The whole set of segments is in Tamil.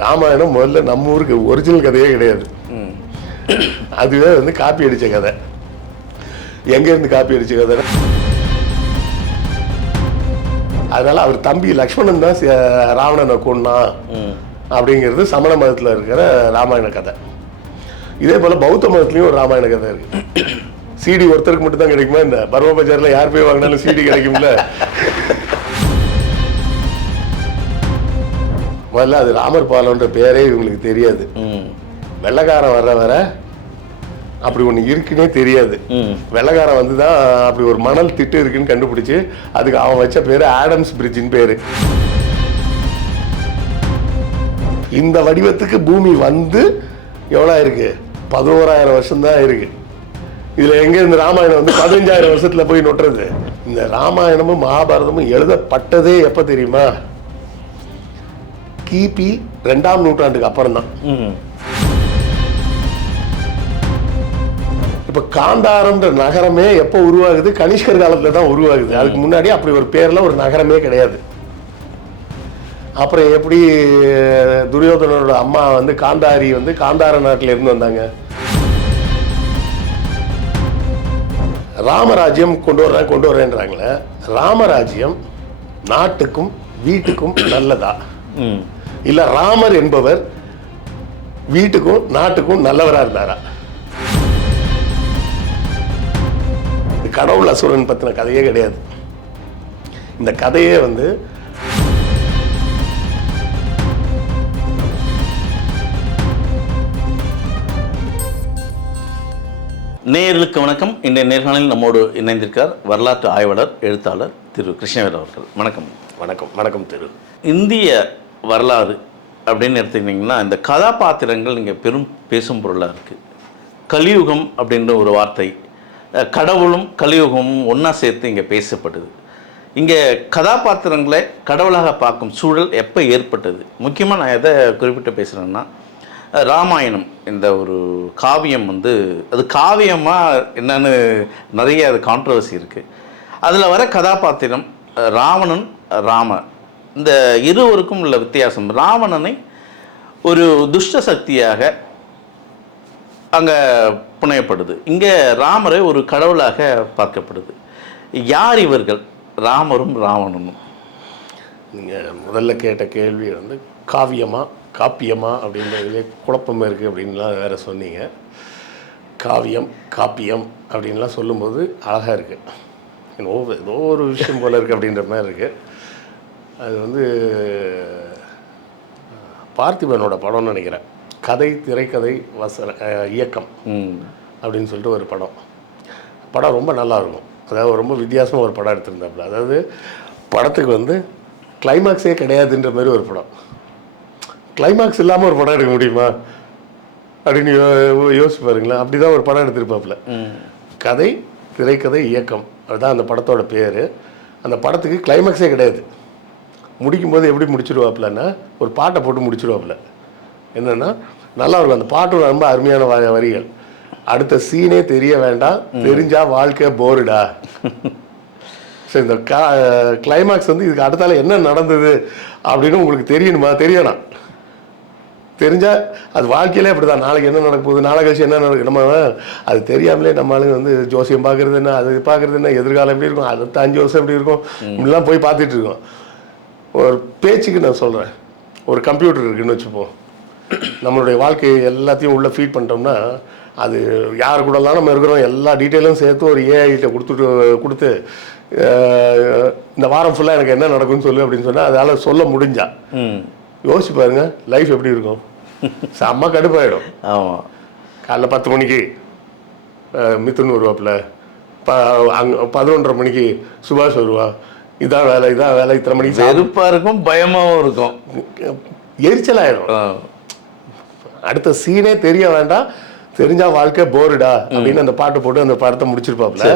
ராமாயணம் முதல்ல நம்ம ஊருக்கு ஒரிஜினல் கதையே கிடையாது. அதுவே வந்து காப்பி அடித்த கதை. எங்கேருந்து காப்பி அடித்த கதை? அதனால அவர் தம்பி லக்ஷ்மணன் தான் ராவணனை கொன்னான் அப்படிங்கிறது சமண மதத்தில் இருக்கிற ராமாயண கதை. இதே போல பௌத்த மதத்துலயும் ஒரு ராமாயண கதை இருக்கு. சிடி ஒருத்தருக்கு மட்டும் தான் கிடைக்குமா? இந்த பர்வ பஜார்ல யார் போய் வாங்கினாலும் சிடி கிடைக்கும்ல. முதல்ல அது ராமர் பாலம்ன்ற பேரே இவங்களுக்கு தெரியாது. வெள்ளைக்காரன் வர அப்படி ஒன்று இருக்குன்னே தெரியாது. வெள்ளைக்காரன் வந்து தான் அப்படி ஒரு மணல் திட்டு இருக்குன்னு கண்டுபிடிச்சு அதுக்கு அவன் வச்ச பேரு ஆடம்ஸ் பிரிட்ஜின்னு பேரு. இந்த வடிவத்துக்கு பூமி வந்து எவ்வளோ இருக்கு? 11,000 வருஷம் தான் இருக்கு. இதுல எங்க இந்த ராமாயணம் வந்து 15,000 வருஷத்துல போய் நொட்டுறது. இந்த ராமாயணமும் மகாபாரதமும் எழுதப்பட்டதே எப்ப தெரியுமா? கிபி 2ஆம் நூற்றாண்டுக்கு அப்புறம் தான். இப்ப காந்தாரம்ன்ற நகரமே எப்போ உருவாகுது? கனிஷ்கர் காலத்துல தான் உருவாகுது. அதுக்கு முன்னாடி அப்படி ஒரு பேர்ல ஒரு நகரமே கிடையாது. அப்புறம் எப்படி துரியோதனோட அம்மா வந்து காந்தாரி வந்து காந்தார நாட்டில இருந்து வந்தாங்க? ராமராஜ்யம் கொண்டு வரேன்றாங்களே. ராமராஜ்யம் நாட்டுக்கும் வீட்டுக்கும் நல்லதா? இல்ல ராமர் என்பவர் வீட்டுக்கும் நாட்டுக்கும் நல்லவரா இருந்தாரா? கடவுள் அசுரன் பத்தின கதையே கிடையாது. இந்த கதையே வந்து நேயர்களுக்கு வணக்கம். இன்றைய நேர்காணலில் நம்மோடு இணைந்திருக்கார் வரலாற்று ஆய்வாளர், எழுத்தாளர் திரு கிருஷ்ணவேல் அவர்கள். வணக்கம். வணக்கம். வணக்கம் திரு. இந்திய வரலாறு அப்படின்னு எடுத்துக்கிட்டிங்கன்னா இந்த கதாபாத்திரங்கள் இங்கே பெரும் பேசும் பொருளாக இருக்குது. கலியுகம் அப்படின்ற ஒரு வார்த்தை, கடவுளும் கலியுகமும் ஒன்றா சேர்த்து இங்கே பேசப்படுது. இங்கே கதாபாத்திரங்களை கடவுளாக பார்க்கும் சூழல் எப்போ ஏற்பட்டது? முக்கியமாக நான் எதை குறிப்பிட்டு பேசுகிறேன்னா, ராமாயணம் இந்த ஒரு காவியம் வந்து அது காவியமாக என்னன்னு நிறைய அது கான்ட்ரவர்சி இருக்குது. அதில் வர கதாபாத்திரம் ராவணன், ராமர், இந்த இருவருக்கும் உள்ள வித்தியாசம். ராவணனை ஒரு துஷ்ட சக்தியாக அங்கே புனையப்படுது, இங்கே ராமரை ஒரு கடவுளாக பார்க்கப்படுது. யார் இவர்கள், ராமரும் ராவணனும்? நீங்கள் முதல்ல கேட்ட கேள்வி வந்து காவியமா காப்பியமா அப்படின்றதுலே குழப்பம் இருக்குது அப்படின்லாம் வேறு சொன்னீங்க. காவியம் காப்பியம் அப்படின்லாம் சொல்லும்போது அழகாக இருக்குது. ஏதோ ஒரு விஷயம் போல் இருக்குது அப்படின்ற மாதிரி இருக்குது. அது வந்து பார்த்திபனோட படம்னு நினைக்கிறேன். கதை திரைக்கதை இயக்கம் அப்படின்னு சொல்லிட்டு ஒரு படம் ரொம்ப நல்லாயிருக்கும். அதாவது ரொம்ப வித்தியாசமாக ஒரு படம் எடுத்திருந்தாப்புல. அதாவது படத்துக்கு வந்து கிளைமாக்ஸே கிடையாதுன்ற மாதிரி ஒரு படம். கிளைமாக்ஸ் இல்லாமல் ஒரு படம் எடுக்க முடியுமா அப்படின்னு யோசிச்சு பாருங்களேன். அப்படி தான் ஒரு படம் எடுத்திருப்பாப்புல. கதை திரைக்கதை இயக்கம், அதுதான் அந்த படத்தோட பேர். அந்த படத்துக்கு கிளைமாக்ஸே கிடையாது. முடிக்கும்போது எப்படி முடிச்சிடுவாப்புலன்னா ஒரு பாட்டை போட்டு முடிச்சிடுவாப்புல. என்னென்னா நல்லாயிருக்கும் அந்த பாட்டு. ரொம்ப அருமையான வரிகள். அடுத்த சீனே தெரிய வேண்டாம், தெரிஞ்சா வாழ்க்கை போருடா. சரி, இந்த கிளைமாக்ஸ் வந்து இதுக்கு அடுத்தால என்ன நடந்தது அப்படின்னு உங்களுக்கு தெரியணுமா? தெரியணும். தெரிஞ்சால் அது வாழ்க்கையிலே அப்படி தான். நாளைக்கு என்ன நடக்க போகுது, நாளை கழிச்சு என்ன நடக்குது, நம்ம அது தெரியாமலே நம்மளுக்கு வந்து ஜோசியம் பார்க்குறது என்ன, அது பார்க்குறது என்ன, எதிர்காலம் எப்படி இருக்கும், அடுத்த 5 வருஷம் எப்படி இருக்கும், இப்படிலாம் போய் பார்த்துட்டு இருக்கோம். ஒரு பேச்சுக்கு நான் சொல்கிறேன், ஒரு கம்ப்யூட்டர் இருக்குதுன்னு வச்சுப்போம். நம்மளுடைய வாழ்க்கையை எல்லாத்தையும் உள்ளே ஃபீட் பண்ணிட்டோம்னா அது யார் கூடலாம் நம்ம இருக்கிறோம் எல்லா டீட்டெயிலும் சேர்த்து ஒரு ஏஐட்ட கொடுத்து இந்த வாரம் ஃபுல்லாக எனக்கு என்ன நடக்கும்னு சொல்லு அப்படின்னு சொன்னால் அதால் சொல்ல முடிஞ்சா யோசிச்சு பாருங்க லைஃப் எப்படி இருக்கும். செம்ம கடுப்பாயிடும். ஆமாம். காலைல 10 மணிக்கு மிதுன் வருவாப்புல, 11:30 மணிக்கு சுபாஷ் வருவா. இதான் வேலை இத்தனை மணிக்கு வெறுப்பாக இருக்கும், பயமாகவும் இருக்கும், எரிச்சலாயிடும். அடுத்த சீனே தெரிய வேண்டாம், தெரிஞ்சா வாழ்க்கை போருடா அப்படின்னு அந்த பாட்டு போட்டு அந்த படத்தை முடிச்சிருப்பாப்புல.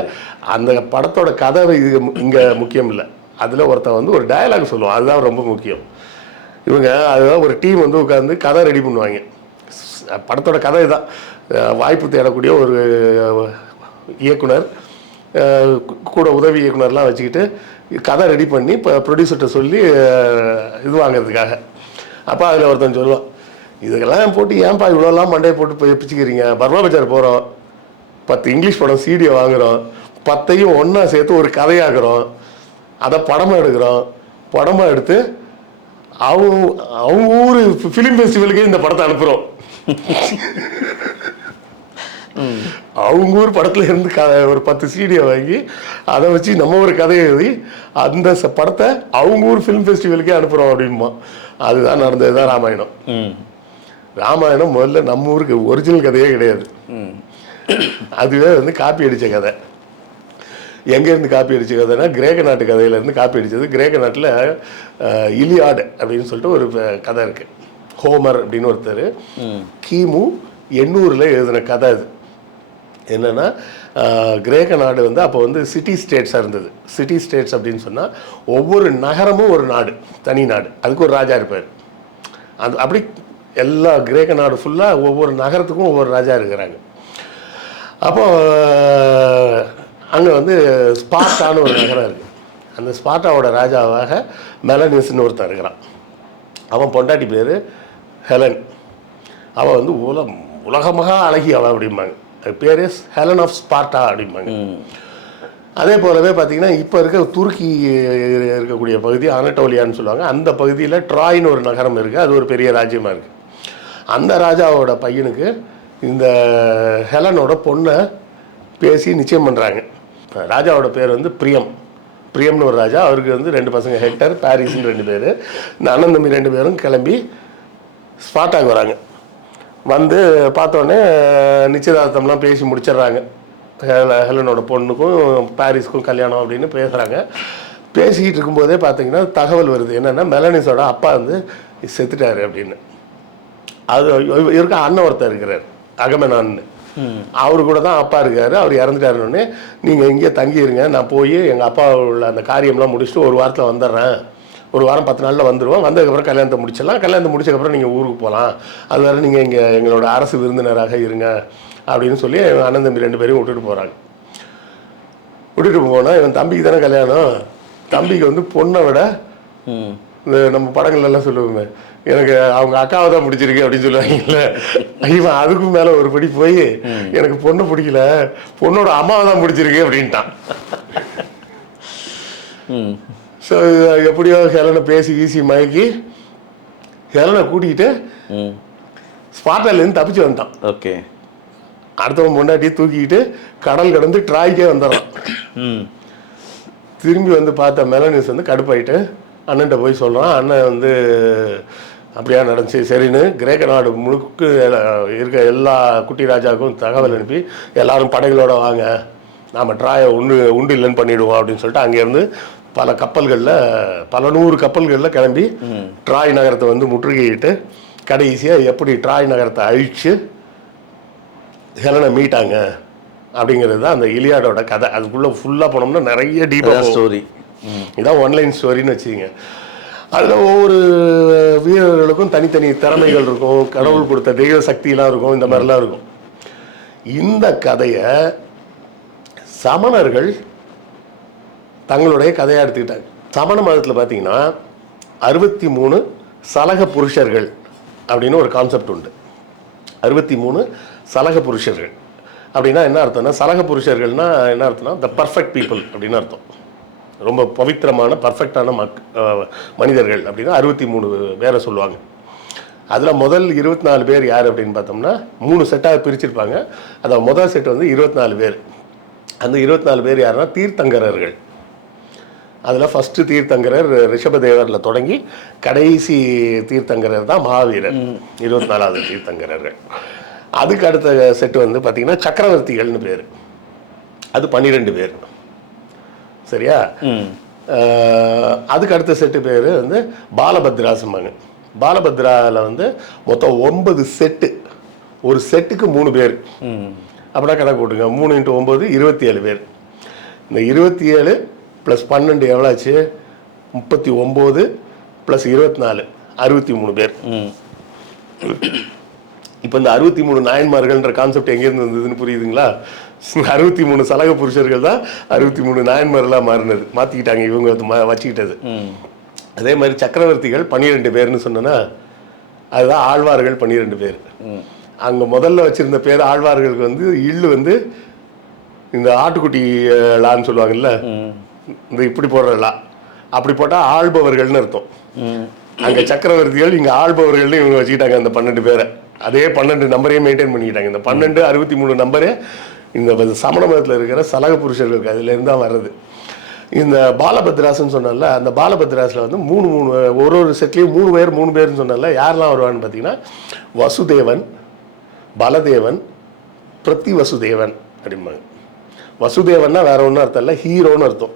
அந்த படத்தோட கதை இது இங்கே முக்கியம் இல்லை. அதில் ஒருத்தன் வந்து ஒரு டயலாக் சொல்லுவான், அதுதான் ரொம்ப முக்கியம். இவங்க அதுதான் ஒரு டீம் வந்து உட்காந்து கதை ரெடி பண்ணுவாங்க. படத்தோட கதை தான். வாய்ப்பு தேடக்கூடிய ஒரு இயக்குனர் கூட உதவி இயக்குனர்லாம் வச்சுக்கிட்டு கதை ரெடி பண்ணி இப்போ ப்ரொடியூசர்கிட்ட சொல்லி இது வாங்கிறதுக்காக அப்போ அதில் ஒருத்தன் சொல்லுவான், இதுக்கெல்லாம் போட்டு ஏன்ப்பா இவ்வளோலாம் மண்டையை போட்டு போய் பிச்சுக்கிறீங்க, பர்மா பஜார் போகிறோம், 10 இங்கிலீஷ் படம் சிடியை வாங்குகிறோம், 10ஐயும் ஒன்றா சேர்த்து ஒரு கதையாக்குறோம், அதை படமாக எடுக்கிறோம், படமாக எடுத்து அவங்க ஊர் ஃபிலிம் ஃபெஸ்டிவலுக்கே இந்த படத்தை அனுப்புகிறோம். அவங்க ஊர் படத்துல இருந்து ஒரு 10 சீடியை வாங்கி அதை வச்சு நம்ம ஒரு கதையை எழுதி அந்த படத்தை அவங்க ஊர் ஃபிலிம் ஃபெஸ்டிவலுக்கே அனுப்புகிறோம் அப்படின்பா. அதுதான் நடந்தது தான் ராமாயணம். ராமாயணம் முதல்ல நம்ம ஊருக்கு ஒரிஜினல் கதையே கிடையாது. அதுவே வந்து காப்பி அடித்த கதை. எங்கேருந்து காப்பி அடித்த கதைன்னா கிரேக்க நாட்டு கதையிலேருந்து காப்பி அடித்தது. கிரேக்க நாட்டில் இலியாட் அப்படின்னு சொல்லிட்டு ஒரு கதை இருக்குது. ஹோமர் அப்படின்னு ஒருத்தர் கிமு 800 எழுதின கதை. அது என்னென்னா, கிரேக்க நாடு வந்து அப்போ வந்து சிட்டி ஸ்டேட்ஸாக இருந்தது. சிட்டி ஸ்டேட்ஸ் அப்படின்னு சொன்னால் ஒவ்வொரு நகரமும் ஒரு நாடு, தனி நாடு, அதுக்கு ஒரு ராஜா இருப்பார். அது அப்படி எல்லா கிரேக்க நாடு ஃபுல்லாக ஒவ்வொரு நகரத்துக்கும் ஒவ்வொரு ராஜா இருக்கிறாங்க. அப்போ அங்கே வந்து ஸ்பார்ட்டான்னு ஒரு நகரம் இருக்குது. அந்த ஸ்பார்ட்டாவோட ராஜாவாக மெலனிஸ்ன்னு ஒருத்தன் இருக்கிறான். அவன் பொண்டாட்டி பேர் ஹெலன். அவள் வந்து உலகமாக அழகி அவள் அப்படிம்பாங்க. அது பேர் ஹெலன் ஆஃப் ஸ்பார்ட்டா அப்படிம்பாங்க. அதே போலவே பார்த்தீங்கன்னா இப்போ இருக்க துருக்கி இருக்கக்கூடிய பகுதி அனட்டோலியான்னு சொல்லுவாங்க. அந்த பகுதியில் ட்ராய்னு ஒரு நகரம் இருக்குது. அது ஒரு பெரிய ராஜ்யமாக இருக்குது. அந்த ராஜாவோட பையனுக்கு இந்த ஹெலனோட பொண்ணை பேசி நிச்சயம் பண்ணுறாங்க. ராஜாவோட பேர் வந்து பிரியம்னு ஒரு ராஜா. அவருக்கு வந்து 2 பசங்க, ஹெக்டர், பாரிஸ்ன்னு 2 பேர். இந்த அண்ணன் தம்பி 2 பேரும் கிளம்பி ஸ்பார்ட்டாக்கு வராங்க. வந்து பார்த்தோன்னே நிச்சயதார்த்தம்லாம் பேசி முடிச்சிடுறாங்க. ஹெலனோட பொண்ணுக்கும் பாரிஸ்க்கும் கல்யாணம் அப்படின்னு பேசுகிறாங்க. பேசிக்கிட்டு இருக்கும்போதே பார்த்தீங்கன்னா தகவல் வருது. என்னென்னா, மெலனிஸோட அப்பா வந்து செத்துட்டாரு அப்படின்னு. அது இருக்க அண்ணன் ஒருத்தர் இருக்கிறார், அகமெனான்னு. அவரு கூட தான் அப்பா இருக்காரு. அவர் இறந்துட்டாருன்னொடனே, நீங்கள் இங்கே தங்கிடுங்க, நான் போய் எங்கள் அப்பா உள்ள அந்த காரியம்லாம் முடிச்சுட்டு 1 வாரத்தில் வந்துடுறேன், 1 வாரம் 10 நாளில் வந்துடுவோம், வந்ததுக்கப்புறம் கல்யாணத்தை முடிச்சிடலாம், கல்யாணத்தை முடிச்சதுக்கப்புறம் நீங்கள் ஊருக்கு போகலாம், அது வேறு நீங்கள் இங்கே எங்களோட அரசு விருந்தினராக இருங்க அப்படின்னு சொல்லி அண்ணன் தம்பி 2 பேரையும் விட்டுட்டு போகிறாங்க. விட்டுட்டு போனால் இவன் தம்பிக்கு தானே கல்யாணம். தம்பிக்கு வந்து பொண்ணை விட இந்த நம்ம படங்கள்லாம் சொல்லுவோமே, எனக்கு அவங்க அக்காவை தான் பிடிச்சிருக்கு அப்படின்னு சொல்லுவாங்கல்ல, இவன் அதுக்கும் மேலே ஒரு படி போய் எனக்கு பொண்ணை பிடிக்கல, பொண்ணோட அம்மாவை தான் பிடிச்சிருக்கு அப்படின்ட்டான். ஸோ எப்படியோ ஹெலனை பேசி ஈசி மயக்கி ஹெலனை கூட்டிக்கிட்டு ஸ்பார்ட்டாலேருந்து தப்பிச்சு வந்துட்டான். ஓகே. அடுத்தவன் பொண்டாட்டியை தூக்கிக்கிட்டு கடல் கடந்து ட்ராய்க்கே வந்துடுறான். திரும்பி வந்து பார்த்த மெலனிஸ் வந்து கடுப்பாயிட்டு அண்ணன்ட்ட போய் சொல்கிறான். அண்ணன் வந்து அப்படியா நடந்துச்சு சரின்னு கிரேக்க நாடு முழுக்க இருக்க எல்லா குட்டி ராஜாவுக்கும் தகவல் அனுப்பி எல்லாரும் படைகளோட வாங்க, நாம் ட்ராயை உண்டு இல்லைன்னு பண்ணிவிடுவோம் அப்படின்னு சொல்லிட்டு அங்கேருந்து பல கப்பல்களில், பல 100 கப்பல்களில் கிளம்பி ட்ராய் நகரத்தை வந்து முற்றுகையிட்டு கடைசியாக எப்படி ட்ராய் நகரத்தை அழித்து ஹெலனை மீட்டாங்க அப்படிங்கிறது தான் அந்த இலியாடோட கதை. அதுக்குள்ளே ஃபுல்லாக போனோம்னா நிறைய டீப்பாக ஸ்டோரி. இதான் ஒன்லைன் ஸ்டோரின்னு வச்சுக்கோங்க. அதில் ஒவ்வொரு வீரர்களுக்கும் தனித்தனி திறமைகள் இருக்கும், கடவுள் கொடுத்த தெய்வ சக்தியெலாம் இருக்கும், இந்த மாதிரிலாம் இருக்கும். இந்த கதையை சமணர்கள் தங்களுடைய கதையாக எடுத்துக்கிட்டாங்க. சமண மதத்தில் பார்த்தீங்கன்னா 63 சலக புருஷர்கள் அப்படின்னு ஒரு கான்செப்ட் உண்டு. 63 சலக புருஷர்கள் அப்படின்னா என்ன அர்த்தம்னா, சலக புருஷர்கள்னா என்ன அர்த்தம்னா த பர்ஃபெக்ட் பீப்புள் அப்படின்னு அர்த்தம். ரொம்ப பவித்திரமான பர்ஃபெக்டான மனிதர்கள் அப்படின்னா 63 பேரை சொல்லுவாங்க. அதில் முதல் 24 பேர் யார் அப்படின்னு பார்த்தோம்னா 3 செட்டாக பிரிச்சிருப்பாங்க. அதை முதல் செட் வந்து 24 பேர். அந்த 24 பேர் யாருன்னா தீர்த்தங்கரர்கள். அதில் ஃபஸ்ட்டு தீர்த்தங்கரர் ரிஷபதேவரில் தொடங்கி கடைசி தீர்த்தங்கரர் தான் மகாவீரர், 24வது தீர்த்தங்கரர்கள். அதுக்கு அடுத்த செட்டு வந்து பார்த்திங்கன்னா சக்கரவர்த்திகள்னு பேர். அது 12 பேர். சரியா? அதுக்கு அடுத்த செட்டு பேர் வந்து பாலபத்ராசும்பாங்க. பாலபத்ராவில் வந்து மொத்தம் 9 செட்டு. ஒரு செட்டுக்கு 3 பேர். அப்படின்னா கணக்கு போட்டுங்க, 3 × 9 27 பேர். இந்த 27 + 12 எவ்வளோ ஆச்சு? 39 + 24 63 பேர். இப்போ இந்த 63 நாயன்மார்கள்ன்ற கான்செப்ட் எங்கேருந்து வந்ததுன்னு புரியுதுங்களா? 63 சலக புருஷர்கள் தான் 63 நாயன்மார்களாக மாறினது, மாற்றிக்கிட்டாங்க இவங்க வச்சுக்கிட்டது. அதே மாதிரி சக்கரவர்த்திகள் 12 பேர்னு சொன்னோன்னா அதுதான் ஆழ்வார்கள் 12 பேர். அங்கே முதல்ல வச்சுருந்த பேர் ஆழ்வார்களுக்கு வந்து இல்லு வந்து இந்த ஆட்டுக்குட்டி லான்னு சொல்லுவாங்கல்ல, இந்த இப்படி போடுற லா, அப்படி போட்டால் ஆள்பவர்கள்னு அர்த்தம். அங்கே சக்கரவர்த்திகள், இங்கே ஆள்பவர்கள்னு இவங்க வச்சுக்கிட்டாங்க அந்த 12 பேரை. அதே 12 நம்பரையே மெயின்டைன் பண்ணிக்கிட்டாங்க. இந்த 12 63 நம்பரே இந்த சமண மதத்தில் இருக்கிற சலக புருஷர்களுக்கு அதுலேருந்து தான் வர்றது. இந்த பாலபத்ராஸ்ன்னு சொன்னால, அந்த பாலபத்ராஸில் வந்து ஒரு செட்லேயும் 3 பேர்னு சொன்னால யாரெல்லாம் வருவான்னு பார்த்தீங்கன்னா, வசுதேவன், பலதேவன், பிரதி வசுதேவன் அப்படிம்பாங்க. வசுதேவன்னா வேற ஒன்றும் அர்த்தம் இல்லை, ஹீரோன்னு அர்த்தம்.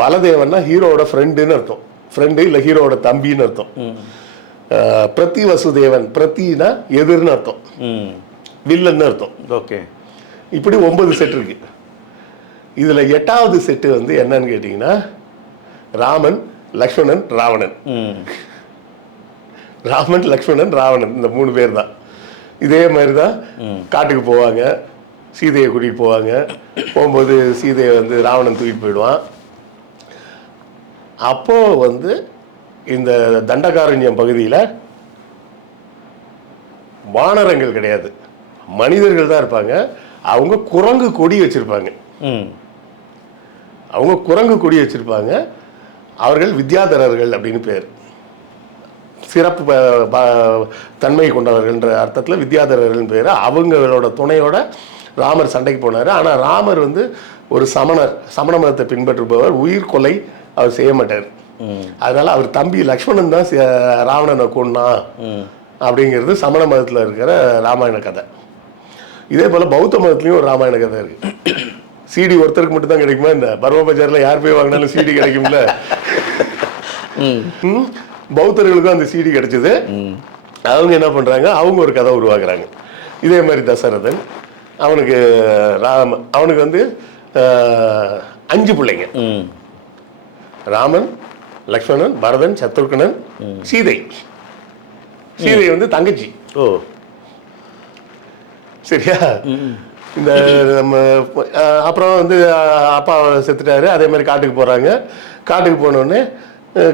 பலதேவன்னா ஹீரோவோட ஃப்ரெண்டுன்னு அர்த்தம், ஃப்ரெண்டு இல்லை ஹீரோவோட தம்பின்னு அர்த்தம். பிரதி வசுதேவன், பிரத்தினா எதிர்னு அர்த்தம், வில்லன்னு அர்த்தம். ஓகே, இப்படி 9 செட் இருக்கு. இதுல 8வது செட்டு வந்து என்னன்னு கேட்டீங்கன்னா, ராமன், லக்ஷ்மணன், ராவணன். ராமன், லக்ஷ்மணன், ராவணன், இந்த 3 பேர் தான். இதே மாதிரி தான் காட்டுக்கு போவாங்க, சீதையை கூட்டிகிட்டு போவாங்க. போகும்போது சீதையை வந்து ராவணன் தூக்கிட்டு போயிடுவான். அப்போ வந்து இந்த தண்டகாரண்யம் பகுதியில் வானரங்கள் கிடையாது, மனிதர்கள் தான் இருப்பாங்க. அவங்க குரங்கு கொடி வச்சிருப்பாங்க. அவர்கள் வித்யாதரர்கள் அப்படின்னு பேர். சிறப்பு தன்மை கொண்டவர்கள்ன்ற அர்த்தத்தில் வித்யாதரர்கள் பேர். அவங்களோட துணையோட ராமர் சண்டைக்கு போனார். ஆனால் ராமர் வந்து ஒரு சமண மதத்தை பின்பற்றுபவர், உயிர் கொலை அவர் செய்ய மாட்டார். அதனால அவர் தம்பி லக்ஷ்மணன் தான் ராவணனை கொன்னான் அப்படிங்கிறது சமண மதத்தில் இருக்கிற ராமாயண கதை. இதே போல் பௌத்த மதத்துலேயும் ஒரு ராமாயண கதை இருக்கு. சிடி ஒருத்தருக்கு மட்டும் தான் கிடைக்குமா? இந்த பர்வ பஜாரில் யார் போய் வாங்கினாலும் சிடி கிடைக்கும்ல. பௌத்தர்களுக்கும் அந்த சிடி கிடைச்சது. அவங்க என்ன பண்ணுறாங்க, அவங்க ஒரு கதை உருவாக்குறாங்க. இதே மாதிரி தசரதன், அவனுக்கு வந்து 5 பிள்ளைங்க. ராமன், லக்ஷ்மணன், பரதன், சத்ருகனன், சீதை. சீதை வந்து தங்கச்சி. சரியா? இந்த நம்ம அப்புறம் வந்து அப்பா செத்துட்டாரு. அதே மாதிரி காட்டுக்கு போகிறாங்க. காட்டுக்கு போனோடனே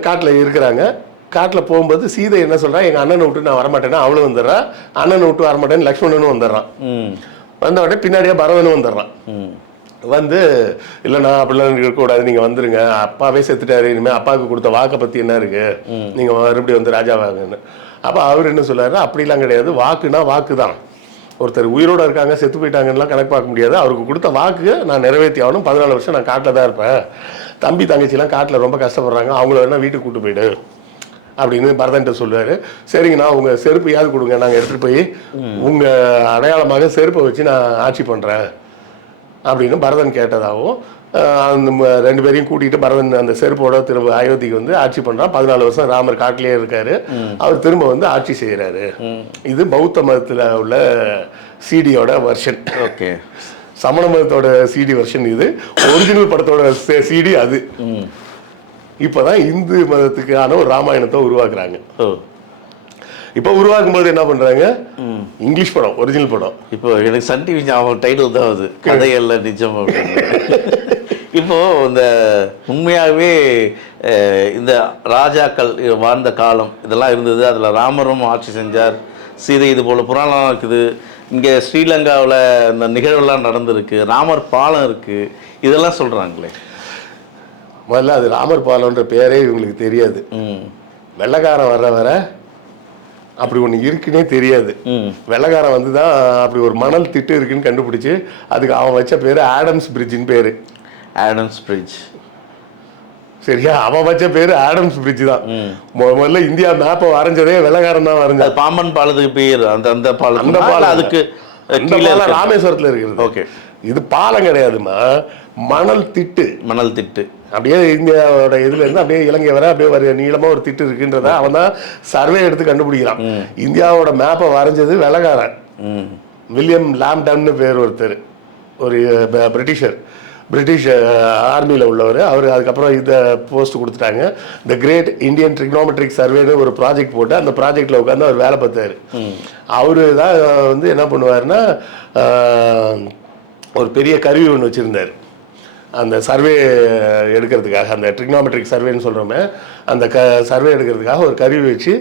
காட்டில் இருக்கிறாங்க. காட்டில் போகும்போது சீதை என்ன சொல்கிறா, எங்கள் அண்ணனை விட்டு நான் வரமாட்டேன்னா அவளும் வந்துடுறா. அண்ணனை விட்டு வரமாட்டேன்னு லக்ஷ்மணனும் வந்துடுறான். வந்த உடனே பின்னாடியே பரதனும் வந்துடுறான். வந்து இல்லைண்ணா அப்படிலாம் இருக்கக்கூடாது, நீங்கள் வந்துடுங்க, அப்பாவே செத்துட்டாரு, இனிமேல் அப்பாவுக்கு கொடுத்த வாக்கை பற்றி என்ன இருக்குது, நீங்கள் மறுபடியும் வந்து ராஜாவாங்கன்னு. அப்போ அவர் என்ன சொல்கிறாரு, அப்படிலாம் கிடையாது, வாக்குனா வாக்கு தான். ஒருத்தர் உயிரோடு இருக்காங்க, செத்து போயிட்டாங்கலாம் கணக்கு பார்க்க முடியாது. அவருக்கு கொடுத்த வாக்கு நான் நிறைவேற்றி ஆகணும். 14 வருஷம் நான் காட்டில் தான் இருப்பேன். தம்பி தங்கச்சிலாம் காட்டில் ரொம்ப கஷ்டப்படுறாங்க, அவங்கள வேணா வீட்டுக்கு கூப்பிட்டு போயிடு அப்படின்னு பரதன்ட்ட சொல்லுவார். சரிங்க, நான் உங்கள் செருப்பையாவது கொடுங்க, நாங்கள் எடுத்துகிட்டு போய் உங்கள் அடையாளமாக செருப்பை வச்சு நான் ஆட்சி பண்ணுறேன் அப்படின்னு பரதன் கேட்டதாகவும், அந்த 2 பேரையும் கூட்டிகிட்டு பரதன் அந்த செருப்போட திரும்ப அயோத்திக்கு வந்து ஆட்சி பண்ணுறான். 14 வருஷம் ராமர் காட்டிலே இருக்காரு. அவர் திரும்ப வந்து ஆட்சி செய்கிறாரு. இது பௌத்த மதத்தில் உள்ள சிடியோட வெர்ஷன். ஓகே, சமண மதத்தோட சிடி வெர்ஷன் இது. ஒரிஜினல் படத்தோட சிடி அது. இப்போதான் இந்து மதத்துக்கான ஒரு ராமாயணத்தை உருவாக்குறாங்க. இப்போ உருவாக்கும் போது என்ன பண்றாங்க, இங்கிலீஷ் படம், ஒரிஜினல் படம். இப்போ எனக்கு சன் டிவி டைட்டில் தான் அது, கதையல்ல நிஜம் அப்படின்னு. இப்போ இந்த உண்மையாகவே இந்த ராஜாக்கள் வாழ்ந்த காலம் இதெல்லாம் இருந்தது. அதில் ராமரும் ஆட்சி செஞ்சார், சீதை இது போல் புராணம் இருக்குது. இங்கே ஸ்ரீலங்காவில் இந்த நிகழ்வெல்லாம் நடந்திருக்கு, ராமர் பாலம் இருக்குது, இதெல்லாம் சொல்கிறாங்களே. முதல்ல அது ராமர் பாலம்ன்ற பேரே இவங்களுக்கு தெரியாது. வெள்ளைக்காரன் வர அப்படி ஒன்று இருக்குன்னே தெரியாது. வெள்ளைக்காரன் வந்து தான் அப்படி ஒரு மணல் திட்டு இருக்குன்னு கண்டுபிடிச்சி அதுக்கு அவன் வச்ச பேர் ஆடம்ஸ் பிரிட்ஜின்னு பேர். ஆடம்ஸ் பிரிட்ஜ், சரியா? அவன் வச்ச பேர் ஆடம்ஸ் பிரிட்ஜ் தான். முதல்ல இந்தியா மேப்பை வரைஞ்சதே வெள்ளைக்காரன் தான் வரைஞ்சது. பாம்பன் பாலத்துக்கு பேர் அந்த பாலம், அந்த பாலம் அதுக்கு ராமேஸ்வரத்தில் இருக்கிறது. ஓகே, இது பாலம் கிடையாதுமா, மணல் திட்டு. மணல் திட்டு அப்படியே இந்தியாவோட இதுல இருந்து அப்படியே இலங்கை வர அப்படியே நீளமா ஒரு திட்டு இருக்குன்றத அவன் தான் சர்வே எடுத்து கண்டுபிடிக்கிறான். இந்தியாவோட மேப்பை வரைஞ்சது வெள்ளைக்காரன், வில்லியம் லாம்டன்னு பேர் ஒருத்தர், ஒரு பிரிட்டிஷ் ஆர்மியில் உள்ளவர். அவர் அதுக்கப்புறம் இதை போஸ்ட் கொடுத்துட்டாங்க. த கிரேட் இந்தியன் ட்ரிக்னோமெட்ரிக் சர்வேன்னு ஒரு ப்ராஜெக்ட் போட்டு அந்த ப்ராஜெக்டில் உட்காந்து அவர் வேலை பார்த்தார். அவர் தான் வந்து என்ன பண்ணுவார்னா, ஒரு பெரிய கருவி ஒன்று வச்சுருந்தார். அந்த சர்வே எடுக்கிறதுக்காக, அந்த ட்ரிக்னாமெட்ரிக் சர்வேன்னு சொல்கிறோமே, அந்த சர்வே எடுக்கிறதுக்காக ஒரு கருவி வச்சு,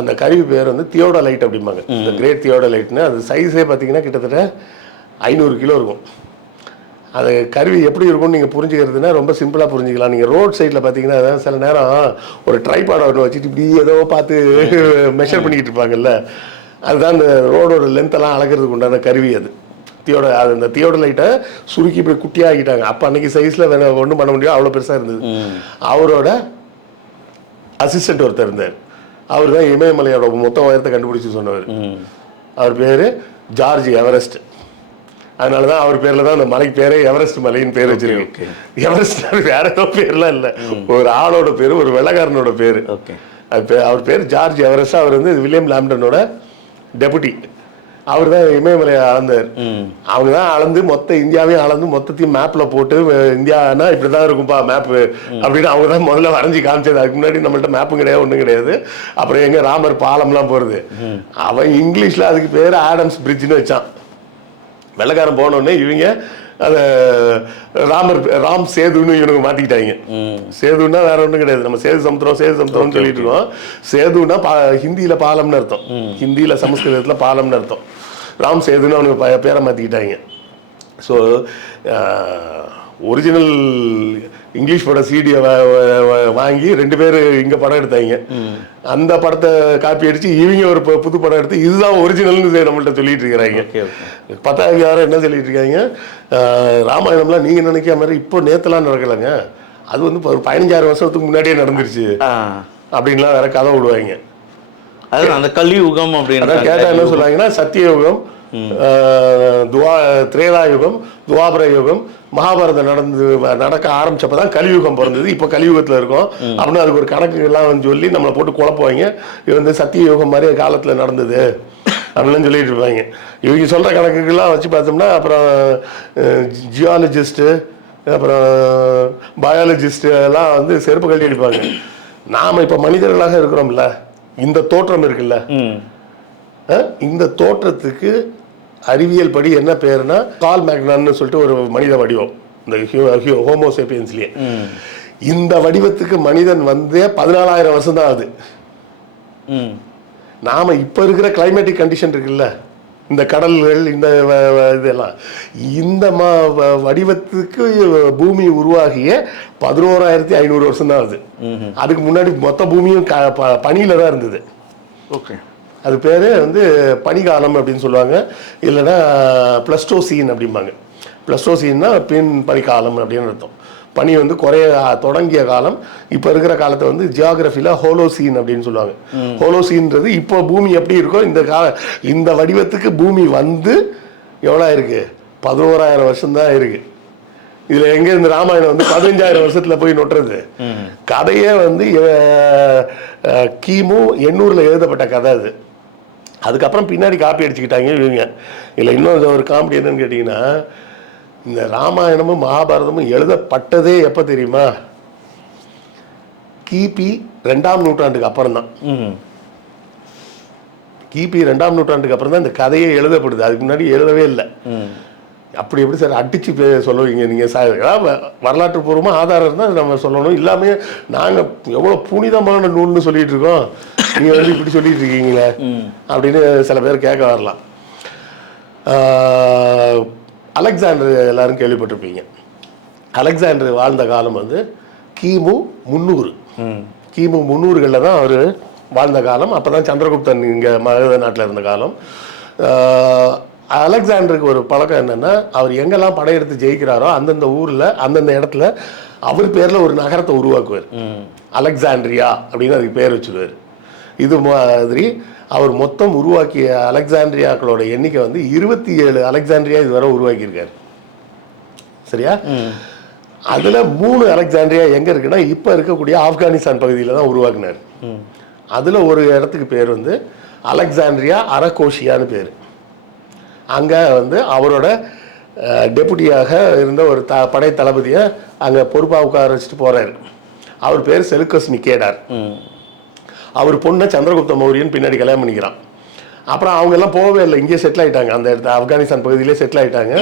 அந்த கருவி பேர் வந்து தியோடலைட் அப்படிம்பாங்க. இந்த கிரேட் தியோடலைட்னு. அது சைஸே பார்த்தீங்கன்னா கிட்டத்தட்ட 500 கிலோ இருக்கும். அது கருவி எப்படி இருக்கும்னு நீங்கள் புரிஞ்சுக்கிறதுனா ரொம்ப சிம்பிளாக புரிஞ்சுக்கலாம். நீங்கள் ரோட் சைடில் பார்த்தீங்கன்னா சில நேரம் ஒரு ட்ரைபாட் ஒன்று வச்சுட்டு இப்படி ஏதோ பார்த்து மெஷர் பண்ணிக்கிட்டு இருப்பாங்கல்ல, அதுதான் அந்த ரோடோட லென்த்தெல்லாம் அளக்கிறதுக்கு உண்டான கருவி அது. அந்த தியோடலைட்டை சுருக்கி இப்படி குட்டியாகிட்டாங்க. அப்போ அன்னைக்கு சைஸில் வேற ஒன்றும் பண்ண முடியாது, அவ்வளோ பெருசாக இருந்தது. அவரோட அசிஸ்டன்ட் ஒருத்தர் இருந்தார். அவர் தான் இமயமலையோட மொத்த உயரத்தை கண்டுபிடிச்சி சொன்னவர். அவர் பேர் ஜார்ஜ் எவரெஸ்ட். அதனால தான் அவர் பேரில் தான் அந்த மலைக்கு பேரே எவரெஸ்ட் மலைன்னு பேர் வச்சிருக்கு. எவரெஸ்ட் வேற ஏதோ பேர்லாம் இல்லை, ஒரு ஆளோட பேர், ஒரு வெள்ளக்காரனோட பேர். அது அவர் பேர் ஜார்ஜ் எவரெஸ்ட். அவர் வந்து வில்லியம் லாம்டனோட டெபுட்டி. அவர் தான் இமயமலையை அளந்தார். அவங்க தான் அளந்து மொத்த இந்தியாவையும் அளந்து மொத்தத்தையும் மேப்பில் போட்டு, இந்தியானா இப்படி தான் இருக்கும்பா மேப்பு அப்படின்னு அவங்க தான் முதல்ல வரைஞ்சி காமிச்சது. அதுக்கு முன்னாடி நம்மள்ட்ட மேப்பும் கிடையாது, ஒன்றும் கிடையாது. அப்புறம் எங்கே ராமர் பாலம்லாம் போகிறது, அவன் இங்கிலீஷில் அதுக்கு பேர் ஆடம்ஸ் பிரிட்ஜ்னு வச்சான். வெள்ளக்காரன் போனோடனே இவங்க அதை ராம் சேதுன்னு இவனுக்கு மாற்றிக்கிட்டாங்க. சேதுன்னா வேற ஒன்றும் கிடையாது, நம்ம சேது சமுத்திரம்னு சொல்லிட்டு இருக்கோம். சேதுன்னா ஹிந்தியில் பாலம்னு அர்த்தம், ஹிந்தியில் சமஸ்கிருதத்தில் பாலம்னு அர்த்தம். ராம் சேதுன்னு அவனுக்கு பேரை மாற்றிக்கிட்டாங்க. ஸோ ஒரிஜினல் இங்கிலீஷ் படம் சிடியை வாங்கி 2 பேர் இங்கே படம் எடுத்தாங்க. அந்த படத்தை காப்பி அடித்து இவங்க ஒரு புது படம் எடுத்து இதுதான் ஒரிஜினல்னு நம்மள்ட்ட சொல்லிட்டு இருக்கிறாங்க. 10,000 யாரும் என்ன சொல்லிட்டு இருக்காங்க, ராமாயணம்லாம் நீங்கள் நினைக்கிற மாதிரி இப்போ நேற்றுலாம் நடக்கலைங்க, அது வந்து ஒரு 15,000 வருஷத்துக்கு முன்னாடியே நடந்துருச்சு அப்படின்லாம் வேற கதை விடுவாங்க. அது அந்த கலியுகம் அப்படின்னு கேட்டால் என்ன சொல்லுவாங்கன்னா, சத்தியயுகம், திரேதா யுகம், துவாபர யுகம், மகாபாரதம் நடக்க ஆரம்பிச்சப்பதான் கலியுகம் பிறந்தது, இப்போ கலியுகத்தில் இருக்கோம் அப்படின்னு அதுக்கு ஒரு கணக்குகள்லாம் சொல்லி நம்மளை போட்டு குழப்புவாங்க. இது வந்து சத்திய யுகம் மாதிரி காலத்தில் நடந்தது அப்படின்லாம் சொல்லிட்டு இருப்பாங்க. இவங்க சொல்கிற கணக்குகள்லாம் வச்சு பார்த்தோம்னா அப்புறம் ஜியாலஜிஸ்ட்டு அப்புறம் பயாலஜிஸ்ட்டு எல்லாம் வந்து செருப்பு கழட்டி அடிப்பாங்க. நாம் இப்போ மனிதர்களாக இருக்கிறோம்ல, இந்த தோற்றம் இருக்குல்ல, இந்த தோற்றத்துக்கு அறிவியல் படி என்ன பேருனா கால் மேக்னான்னு சொல்லிட்டு ஒரு மனித வடிவம், இந்த ஹோமோசேபியன்ஸ்லயே. இந்த வடிவத்துக்கு மனிதன் வந்து 14,000 வருஷம் தான் ஆகுது. நாம இப்ப இருக்கிற கிளைமேட்டிக் கண்டிஷன் இருக்குல்ல, இந்த கடல்கள், இந்த இதெல்லாம், இந்த வடிவத்துக்கு பூமி உருவாகிய 11,500 வருஷம் தான் ஆகுது. அதுக்கு முன்னாடி மொத்த பூமியும் பனியில தான் இருந்தது. ஓகே, அது பேர் வந்து பனிகாலம் அப்படின்னு சொல்லுவாங்க, இல்லைன்னா பிளஸ்டோசீன் அப்படிம்பாங்க. பிளஸ்டோசீன்னா பின் பனிக்காலம் அப்படின்னு அர்த்தம். பனி வந்து குறைய தொடங்கிய காலம். இப்போ இருக்கிற காலத்தை வந்து ஜியாகிரபியில் ஹோலோசீன் அப்படின்னு சொல்லுவாங்க. ஹோலோசீன்றது இப்போ பூமி எப்படி இருக்கோ இந்த வடிவத்துக்கு பூமி வந்து எவ்வளோ இருக்கு, 11,000 வருஷம்தான் இருக்கு. இதில் எங்கே இந்த ராமாயணம் வந்து 15,000 வருஷத்தில் போய் நொட்டுறது. கதையே வந்து கிமு 800 எழுதப்பட்ட கதை அது. அதுக்கப்புறம் பின்னாடி காப்பி அடிச்சுக்கிட்டாங்க இவங்க. இல்லை இன்னும் ஒரு காமெடி என்னன்னு கேட்டிங்கன்னா, இந்த ராமாயணமும் மகாபாரதமும் எழுதப்பட்டதே எப்போ தெரியுமா, கிபி 2ஆம் நூற்றாண்டுக்கு அப்புறம் தான். கிபி 2ஆம் நூற்றாண்டுக்கு அப்புறம் தான் இந்த கதையே எழுதப்படுது. அதுக்கு முன்னாடி எழுதவே இல்லை. அப்படி எப்படி சார் அடிச்சு சொல்லுவீங்க நீங்கள்? வரலாற்று பூர்வமாக ஆதாரம் இருந்தால் நம்ம சொல்லணும். இல்லாமல் நாங்கள் எவ்வளோ புனிதமான நூல்னு சொல்லிட்டு இருக்கோம், நீங்கள் வந்து இப்படி சொல்லிட்டு இருக்கீங்களே அப்படின்னு சில பேர் கேட்க வரலாம். அலெக்சாண்டர் எல்லாரும் கேள்விப்பட்டிருப்பீங்க. அலெக்சாண்டர் வாழ்ந்த காலம் வந்து கிமு 300. கிமு 300களில் தான் அவர் வாழ்ந்த காலம். அப்போ தான் சந்திரகுப்தன் இங்கே மகத நாட்டில் இருந்த காலம். அலெக்சாண்டருக்கு ஒரு பழக்கம் என்னென்னா, அவர் எங்கெல்லாம் படையெடுத்து ஜெயிக்கிறாரோ அந்தந்த ஊரில் அந்தந்த இடத்துல அவர் பேரில் ஒரு நகரத்தை உருவாக்குவார். அலெக்சாண்ட்ரியா அப்படின்னு அதுக்கு பேர் வச்சுருவார். இது மாதிரி அவர் மொத்தம் உருவாக்கிய அலெக்சாண்ட்ரியாக்களோட எண்ணிக்கை வந்து 27 அலெக்சாண்ட்ரியா இதுவரை உருவாக்கியிருக்காரு. சரியா? அதில் 3 அலெக்சாண்ட்ரியா எங்கே இருக்குன்னா, இப்போ இருக்கக்கூடிய ஆப்கானிஸ்தான் பகுதியில் தான் உருவாக்குனார். அதில் ஒரு இடத்துக்கு பேர் வந்து அலெக்சாண்ட்ரியா அரகோஷியான்னு பேர். அங்கே வந்து அவரோட டெபுட்டியாக இருந்த ஒரு படை தளபதியை அங்கே பொறுப்பாக உட்கார வச்சுட்டு போகிறாரு. அவர் பேர் செலுக்கஸ் நிக்கேடார். அவர் பொண்ணை சந்திரகுப்த மௌரியன் பின்னாடி கல்யாணம் பண்ணிக்கிறான். அப்புறம் அவங்கெல்லாம் போகவே இல்லை, இங்கேயே செட்டில் ஆகிட்டாங்க, அந்த இடத்துல ஆப்கானிஸ்தான் பகுதியிலே செட்டில் ஆகிட்டாங்க.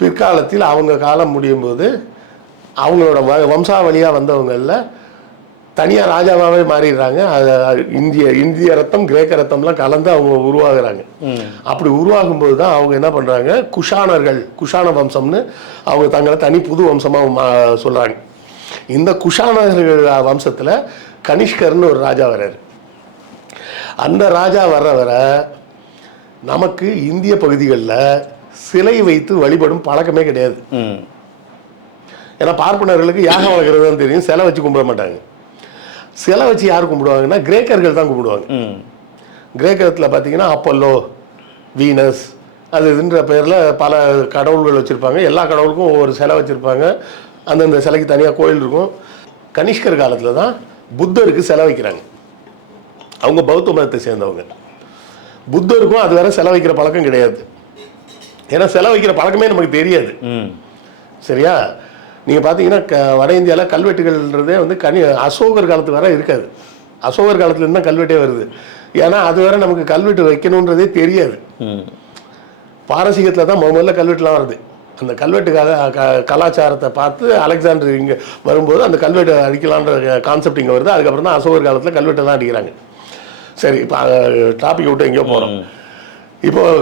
பிற்காலத்தில் அவங்க காலம் முடியும் போது அவங்களோட வம்சாவளியாக வந்தவங்களில் தனியாக ராஜாவாகவே மாறிடுறாங்க. அது இந்திய ரத்தம் கிரேக்க ரத்தம்லாம் கலந்து அவங்க உருவாகுறாங்க. அப்படி உருவாகும்போது தான் அவங்க என்ன பண்ணுறாங்க, குஷான வம்சம்னு அவங்க தங்களை தனி புது வம்சமாக சொல்கிறாங்க. இந்த குஷானர்கள் வம்சத்தில் கனிஷ்கர்னு ஒரு ராஜா வர்றாரு. அந்த ராஜா வர நமக்கு இந்திய பகுதிகளில் சிலை வைத்து வழிபடும் பழக்கமே கிடையாது. ஏன்னா பார்ப்பனர்களுக்கு யாகம் வளர்க்குறது தான் தெரியும், சிலை வச்சு கும்பிட மாட்டாங்க. சிலை வச்சு யார் கும்பிடுவாங்கன்னா கிரேக்கர்கள் தான் கும்பிடுவாங்க. கிரேக்கத்தில் பார்த்தீங்கன்னா அப்பல்லோ, வீனஸ் அது இதுன்ற பேரில் பல கடவுள்கள் வச்சுருப்பாங்க. எல்லா கடவுளுக்கும் ஒவ்வொரு சிலை வச்சுருப்பாங்க. அந்தந்த சிலைக்கு தனியாக கோயில் இருக்கும். கனிஷ்கர் காலத்தில் தான் புத்தருக்கு சிலை வைக்கிறாங்க. அவங்க பௌத்த மதத்தை சேர்ந்தவங்க. புத்தருக்கும் அது வேற சிலை வைக்கிற பழக்கம் கிடையாது. ஏன்னா சிலை வைக்கிற பழக்கமே நமக்கு தெரியாது. சரியா? நீங்கள் பார்த்தீங்கன்னா வட இந்தியாவில் கல்வெட்டுகள்ன்றதே வந்து அசோகர் காலத்து வர இருக்காது. அசோகர் காலத்துலேருந்து தான் கல்வெட்டே வருது. ஏன்னா அது வேற நமக்கு கல்வெட்டு வைக்கணுன்றதே தெரியாது. பாரசீகத்தில் தான் முதல்ல கல்வெட்டுலாம் வருது. அந்த கல்வெட்டு கலாச்சாரத்தை பார்த்து அலெக்சாண்டர் இங்கே வரும்போது அந்த கல்வெட்டை அடிக்கலான்ற கான்செப்ட் இங்கே வருது. அதுக்கப்புறம் தான் அசோகர் காலத்தில் கல்வெட்டை தான் அடிக்கிறாங்க. சரி, இப்போ டாபிக் விட்டு எங்கேயோ போகிறோம். இப்போது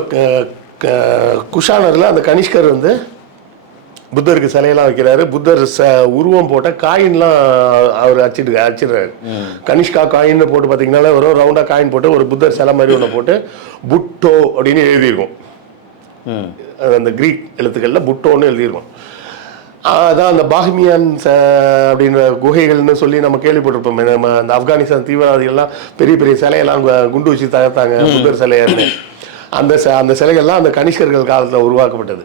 குஷானரில் அந்த கனிஷ்கர் வந்து புத்தருக்கு சிலையெல்லாம் வைக்கிறாரு. புத்தர் உருவம் போட்ட காயின்லாம் அவர் அச்சிடுறாரு. கனிஷ்கா காயின்னு போட்டு பார்த்தீங்கன்னாலே ஒரு ரவுண்டாக காயின் போட்டு ஒரு புத்தர் சிலை மாதிரி ஒன்று போட்டு புட்டோ அப்படின்னு எழுதியிருக்கும். அந்த கிரீக் எழுத்துக்களில் புட்டோன்னு எழுதியிருக்கும். அதான் அந்த பாஹ்மியான் அப்படின்ற குகைகள்னு சொல்லி நம்ம கேள்விப்பட்டிருப்போம். நம்ம அந்த ஆப்கானிஸ்தான் தீவிரவாதிகள்லாம் பெரிய பெரிய சிலையெல்லாம் குண்டு வச்சு தகர்த்தாங்க புத்தர் சிலையாருன்னு. அந்த சிலைகள்லாம் அந்த கனிஷ்கர்கள் காலத்தில் உருவாக்கப்பட்டது.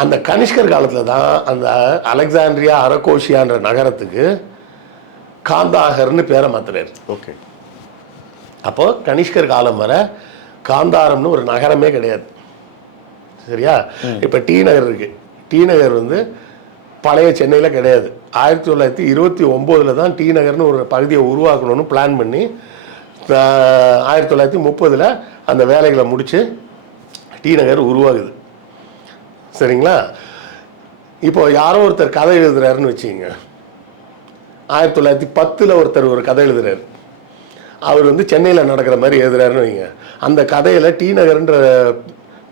அந்த கனிஷ்கர் காலத்தில் தான் அந்த அலெக்சாண்ட்ரியா அரகோஷியான்ற நகரத்துக்கு காந்தாகர்னு பேரை மாத்துறாரு. ஓகே, அப்போது கனிஷ்கர் காலம் வர காந்தாரம்னு ஒரு நகரமே கிடையாது. சரியா? இப்போ டி நகர் இருக்குது. டி நகர் வந்து பழைய சென்னையில் கிடையாது. 1929 தான் டி நகர்னு ஒரு பகுதியை உருவாக்கணும்னு பிளான் பண்ணி 1930 அந்த வேலைகளை முடித்து டி நகர் உருவாகுது. சரிங்களா? இப்போ யாரோ ஒருத்தர் கதை எழுதுறாருன்னு வச்சுங்க. 1910 ஒருத்தர் ஒரு கதை எழுதுறாரு. அவர் வந்து சென்னையில் நடக்கிற மாதிரி எழுதுறாருன்னு வைங்க. அந்த கதையில் டி நகர்ன்ற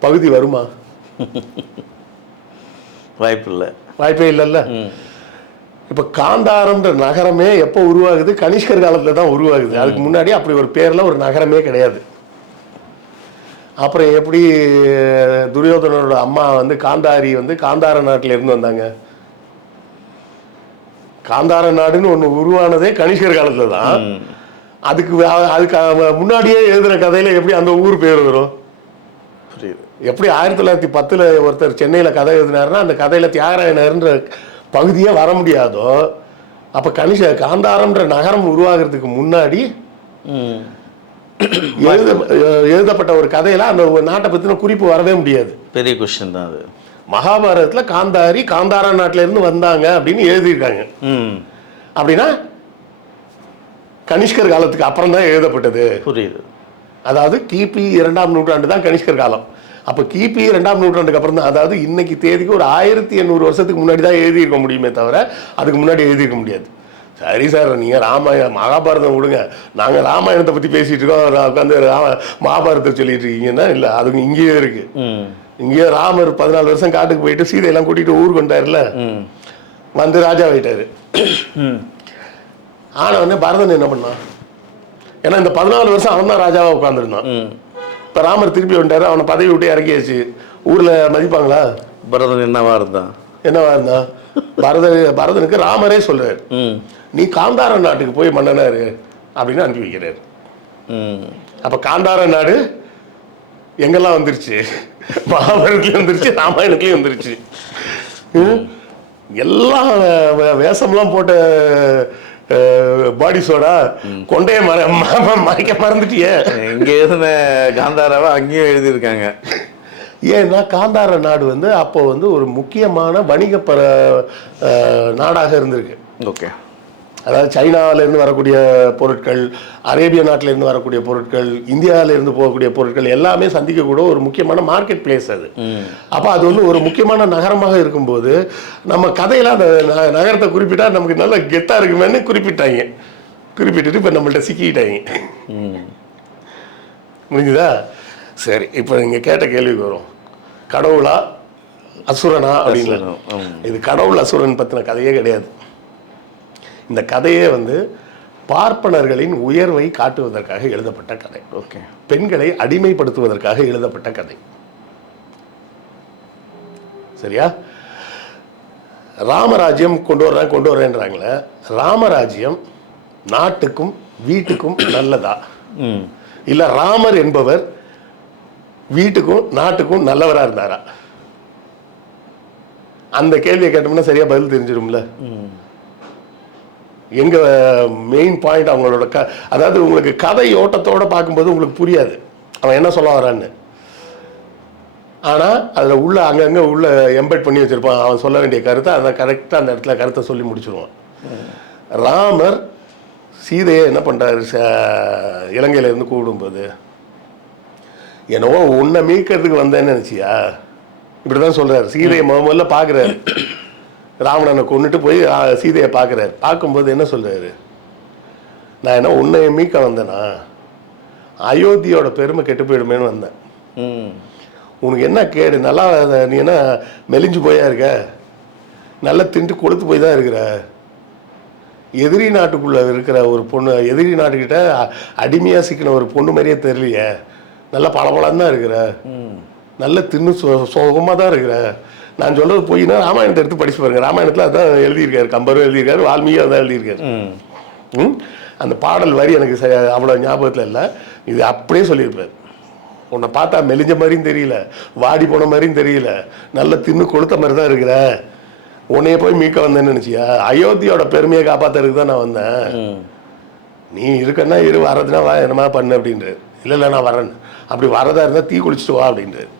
பகுதி வருமா? வாய்ப்பே இல்லைல்ல. இப்போ காந்தாரம்ன்ற நகரமே எப்போ உருவாகுது? கனிஷ்கர் காலத்தில் தான் உருவாகுது. அதுக்கு முன்னாடி அப்படி ஒரு பேரில் ஒரு நகரமே கிடையாது. அப்புறம் எப்படி துரியோதனோட அம்மா வந்து காந்தாரி வந்து காந்தார நாட்டில் இருந்து வந்தாங்க? காந்தார நாடுன்னு ஒன்று உருவானதே கனிஷ்கர் காலத்தில் தான். அதுக்கு முன்னாடியே எழுதுகிற கதையில் எப்படி அந்த ஊர் பேர் வரும்? புரியுது. எப்படி 1910 ஒருத்தர் சென்னையில் கதை எழுதினாருன்னா அந்த கதையில் தியாகராய நகர்ன்ற பகுதியே வர முடியாதோ, அப்போ காந்தாரம்ன்ற நகரம் உருவாகிறதுக்கு முன்னாடி எழுதப்பட்ட ஒரு கதையில அந்த நாட்டை பற்றின குறிப்பு வரவே முடியாது. பெரிய கொஸ்டின் தான் அது. மகாபாரதத்தில் காந்தார நாட்டில இருந்து வந்தாங்க அப்படின்னு எழுதியிருக்காங்க. அப்படின்னா கனிஷ்கர் காலத்துக்கு அப்புறம் தான் எழுதப்பட்டது. புரியுது. அதாவது கிபி 2ஆம் நூற்றாண்டு தான் கனிஷ்கர் காலம். அப்போ கிபி 2ஆம் நூற்றாண்டுக்கு அப்புறம் தான், அதாவது இன்னைக்கு தேதிக்கு ஒரு 1800 வருஷத்துக்கு முன்னாடி தான் எழுதியிருக்க முடியுமே தவிர அதுக்கு முன்னாடி எழுதியிருக்க முடியாது. சரி சார், நீங்கள் மகாபாரதம் விடுங்க, நாங்கள் ராமாயணத்தை பற்றி பேசிகிட்டு இருக்கோம், உட்காந்து மகாபாரதத்தை சொல்லிட்டு இருக்கீங்கன்னா இல்லை, அதுக்கு இங்கேயே இருக்கு. இங்கேயே ராமர் 14 வருஷம் காட்டுக்கு போயிட்டு சீதையெல்லாம் கூட்டிகிட்டு ஊருக்கு வந்தார்ல, வந்து ராஜா ஆயிட்டாரு. ஆனவொடனே பரதன் என்ன பண்ணான்? ஏன்னா இந்த 14 வருஷம் அவன் தான் ராஜாவாக உட்காந்துருந்தான். இப்போ ராமர் திருப்பி வந்துட்டாரு, அவனை பதவி விட்டு இறக்கியாச்சு. ஊரில் மதிப்பாங்களா? பரதன் என்னவா இருந்தான்? பரதனுக்கு ராமரே சொல்றாரு, நீ காந்தார நாட்டுக்கு போய் மன்னனாரு அப்படின்னு அனுப்பி வைக்கிறாரு. அப்ப காந்தார நாடு எங்கெல்லாம் வந்துருச்சு? மகாபாரதத்துலயும் வந்துருச்சு, ராமாயணத்துலயும் வந்துருச்சு. எல்லாம் வேஷம்லாம் போட்ட பாடி சோடா கொண்டைய மறைக்க மறந்துட்டியே. இங்க எழுதின காந்தாராவை அங்கேயும் எழுதியிருக்காங்க. ஏன்னா காந்தார நாடு வந்து அப்போ வந்து ஒரு முக்கியமான வணிக நாடாக இருந்திருக்கு. ஓகே. அதாவது சைனாவிலேருந்து வரக்கூடிய பொருட்கள், அரேபிய நாட்டிலேருந்து வரக்கூடிய பொருட்கள், இந்தியாவிலேருந்து போகக்கூடிய பொருட்கள் எல்லாமே சந்திக்கக்கூட ஒரு முக்கியமான மார்க்கெட் பிளேஸ் அது. அப்போ அது வந்து ஒரு முக்கியமான நகரமாக இருக்கும்போது நம்ம கதையில் அந்த நகரத்தை குறிப்பிட்டா நமக்கு நல்ல கெத்தாக இருக்குமேன்னு குறிப்பிட்டுட்டு இப்போ நம்மள்ட்ட சிக்கிட்டாங்க. முடிஞ்சுதா? சரி, இப்போ நீங்கள் கேட்ட கேள்விக்கு வரும், கடவுளா அசுரனா அப்படின்னு. இது கடவுள் அசுரன் பற்றின கதையே கிடையாது. இந்த கதையே வந்து பார்ப்பனர்களின் உயர்வை காட்டுவதற்காக எழுதப்பட்ட கதை. ஓகே, பெண்களை அடிமைப்படுத்துவதற்காக எழுதப்பட்ட கதை. சரியா? ராமராஜ்யம் கொண்டு வரேன்றாங்களே, ராமராஜ்யம் நாட்டுக்கும் வீட்டுக்கும் நல்லதா, இல்ல ராமர் என்பவர் வீட்டுக்கும் நாட்டுக்கும் நல்லவரா இருந்தாரா? அந்த கேள்வியை கேட்டோம்னா சரியா பதில் தெரிஞ்சிடும்ல. எங்க மெயின் பாயிண்ட் அவங்களோட அதாவது உங்களுக்கு கதை ஓட்டத்தோட பார்க்கும்போது உங்களுக்கு புரியாது அவன் என்ன சொல்ல வரான்னு. ஆனால் அதில் உள்ள அங்கங்கே உள்ள எம்பெட் பண்ணி வச்சுருப்பான் அவன் சொல்ல வேண்டிய கருத்தை. அதை கரெக்டாக அந்த இடத்துல கருத்தை சொல்லி முடிச்சுடுவான். ராமர் சீதையை என்ன பண்ணுறாரு, இலங்கையிலேருந்து கூப்பிடும்போது, என்னவோ உன்னை மீட்கிறதுக்கு வந்தேன்னு நினச்சியா, இப்படி தான் சொல்கிறார். சீதையை முதல்ல பார்க்குறாரு, ராவணனை கொண்டுட்டு போய் சீதையை பார்க்குறாரு. பார்க்கும்போது என்ன சொல்கிறாரு, நான் என்ன உன்னை மீட்க வந்தேனா, அயோத்தியோட பெருமை கெட்டு போயிடுமேன்னு வந்தேன். உனக்கு என்ன கேடு, நல்லா நீ என்ன மெலிஞ்சு போயா இருக்க, நல்லா திண்டு கொளுத்து போய் தான் இருக்கிற, எதிரி நாட்டுக்குள்ளே இருக்கிற ஒரு பொண்ணு, எதிரி நாட்டுக்கிட்ட அடிமையாக சிக்கின ஒரு பொண்ணு மாதிரியே தெரியலையே, நல்லா பளபளன்னு தான் இருக்கிற, நல்ல தின்னு சோகமாக தான் இருக்கிற. நான் சொல்கிறது போயின்னா ராமாயணத்தை எடுத்து படிச்சு பாருங்க. ராமாயணத்தில் அதான் எழுதியிருக்காரு, கம்பரும் எழுதியிருக்காரு, வால்மீகி அதான் எழுதியிருக்காரு. அந்த பாடல் வரி எனக்கு அவ்வளோ ஞாபகத்தில் இல்லை, இது அப்படியே சொல்லியிருப்பார். உன்னை பார்த்தா மெலிஞ்ச மாதிரியும் தெரியல, வாடி போன மாதிரியும் தெரியல, நல்ல தின்னு கொளுத்த மாதிரி தான் இருக்கிற, உன்னைய போய் மீட்க வந்தேன்னு நினச்சியா, அயோத்தியோட பெருமையை காப்பாற்றுறதுக்கு தான் நான் வந்தேன், நீ இருக்கன்னா இரு, வரதுன்னா வா, என்னமா பண்ணு அப்படின்றாரு. இல்லை நான் வரேன், அப்படி வரதா இருந்தால் தீ குளிச்சுட்டு வா அப்படின்றாரு.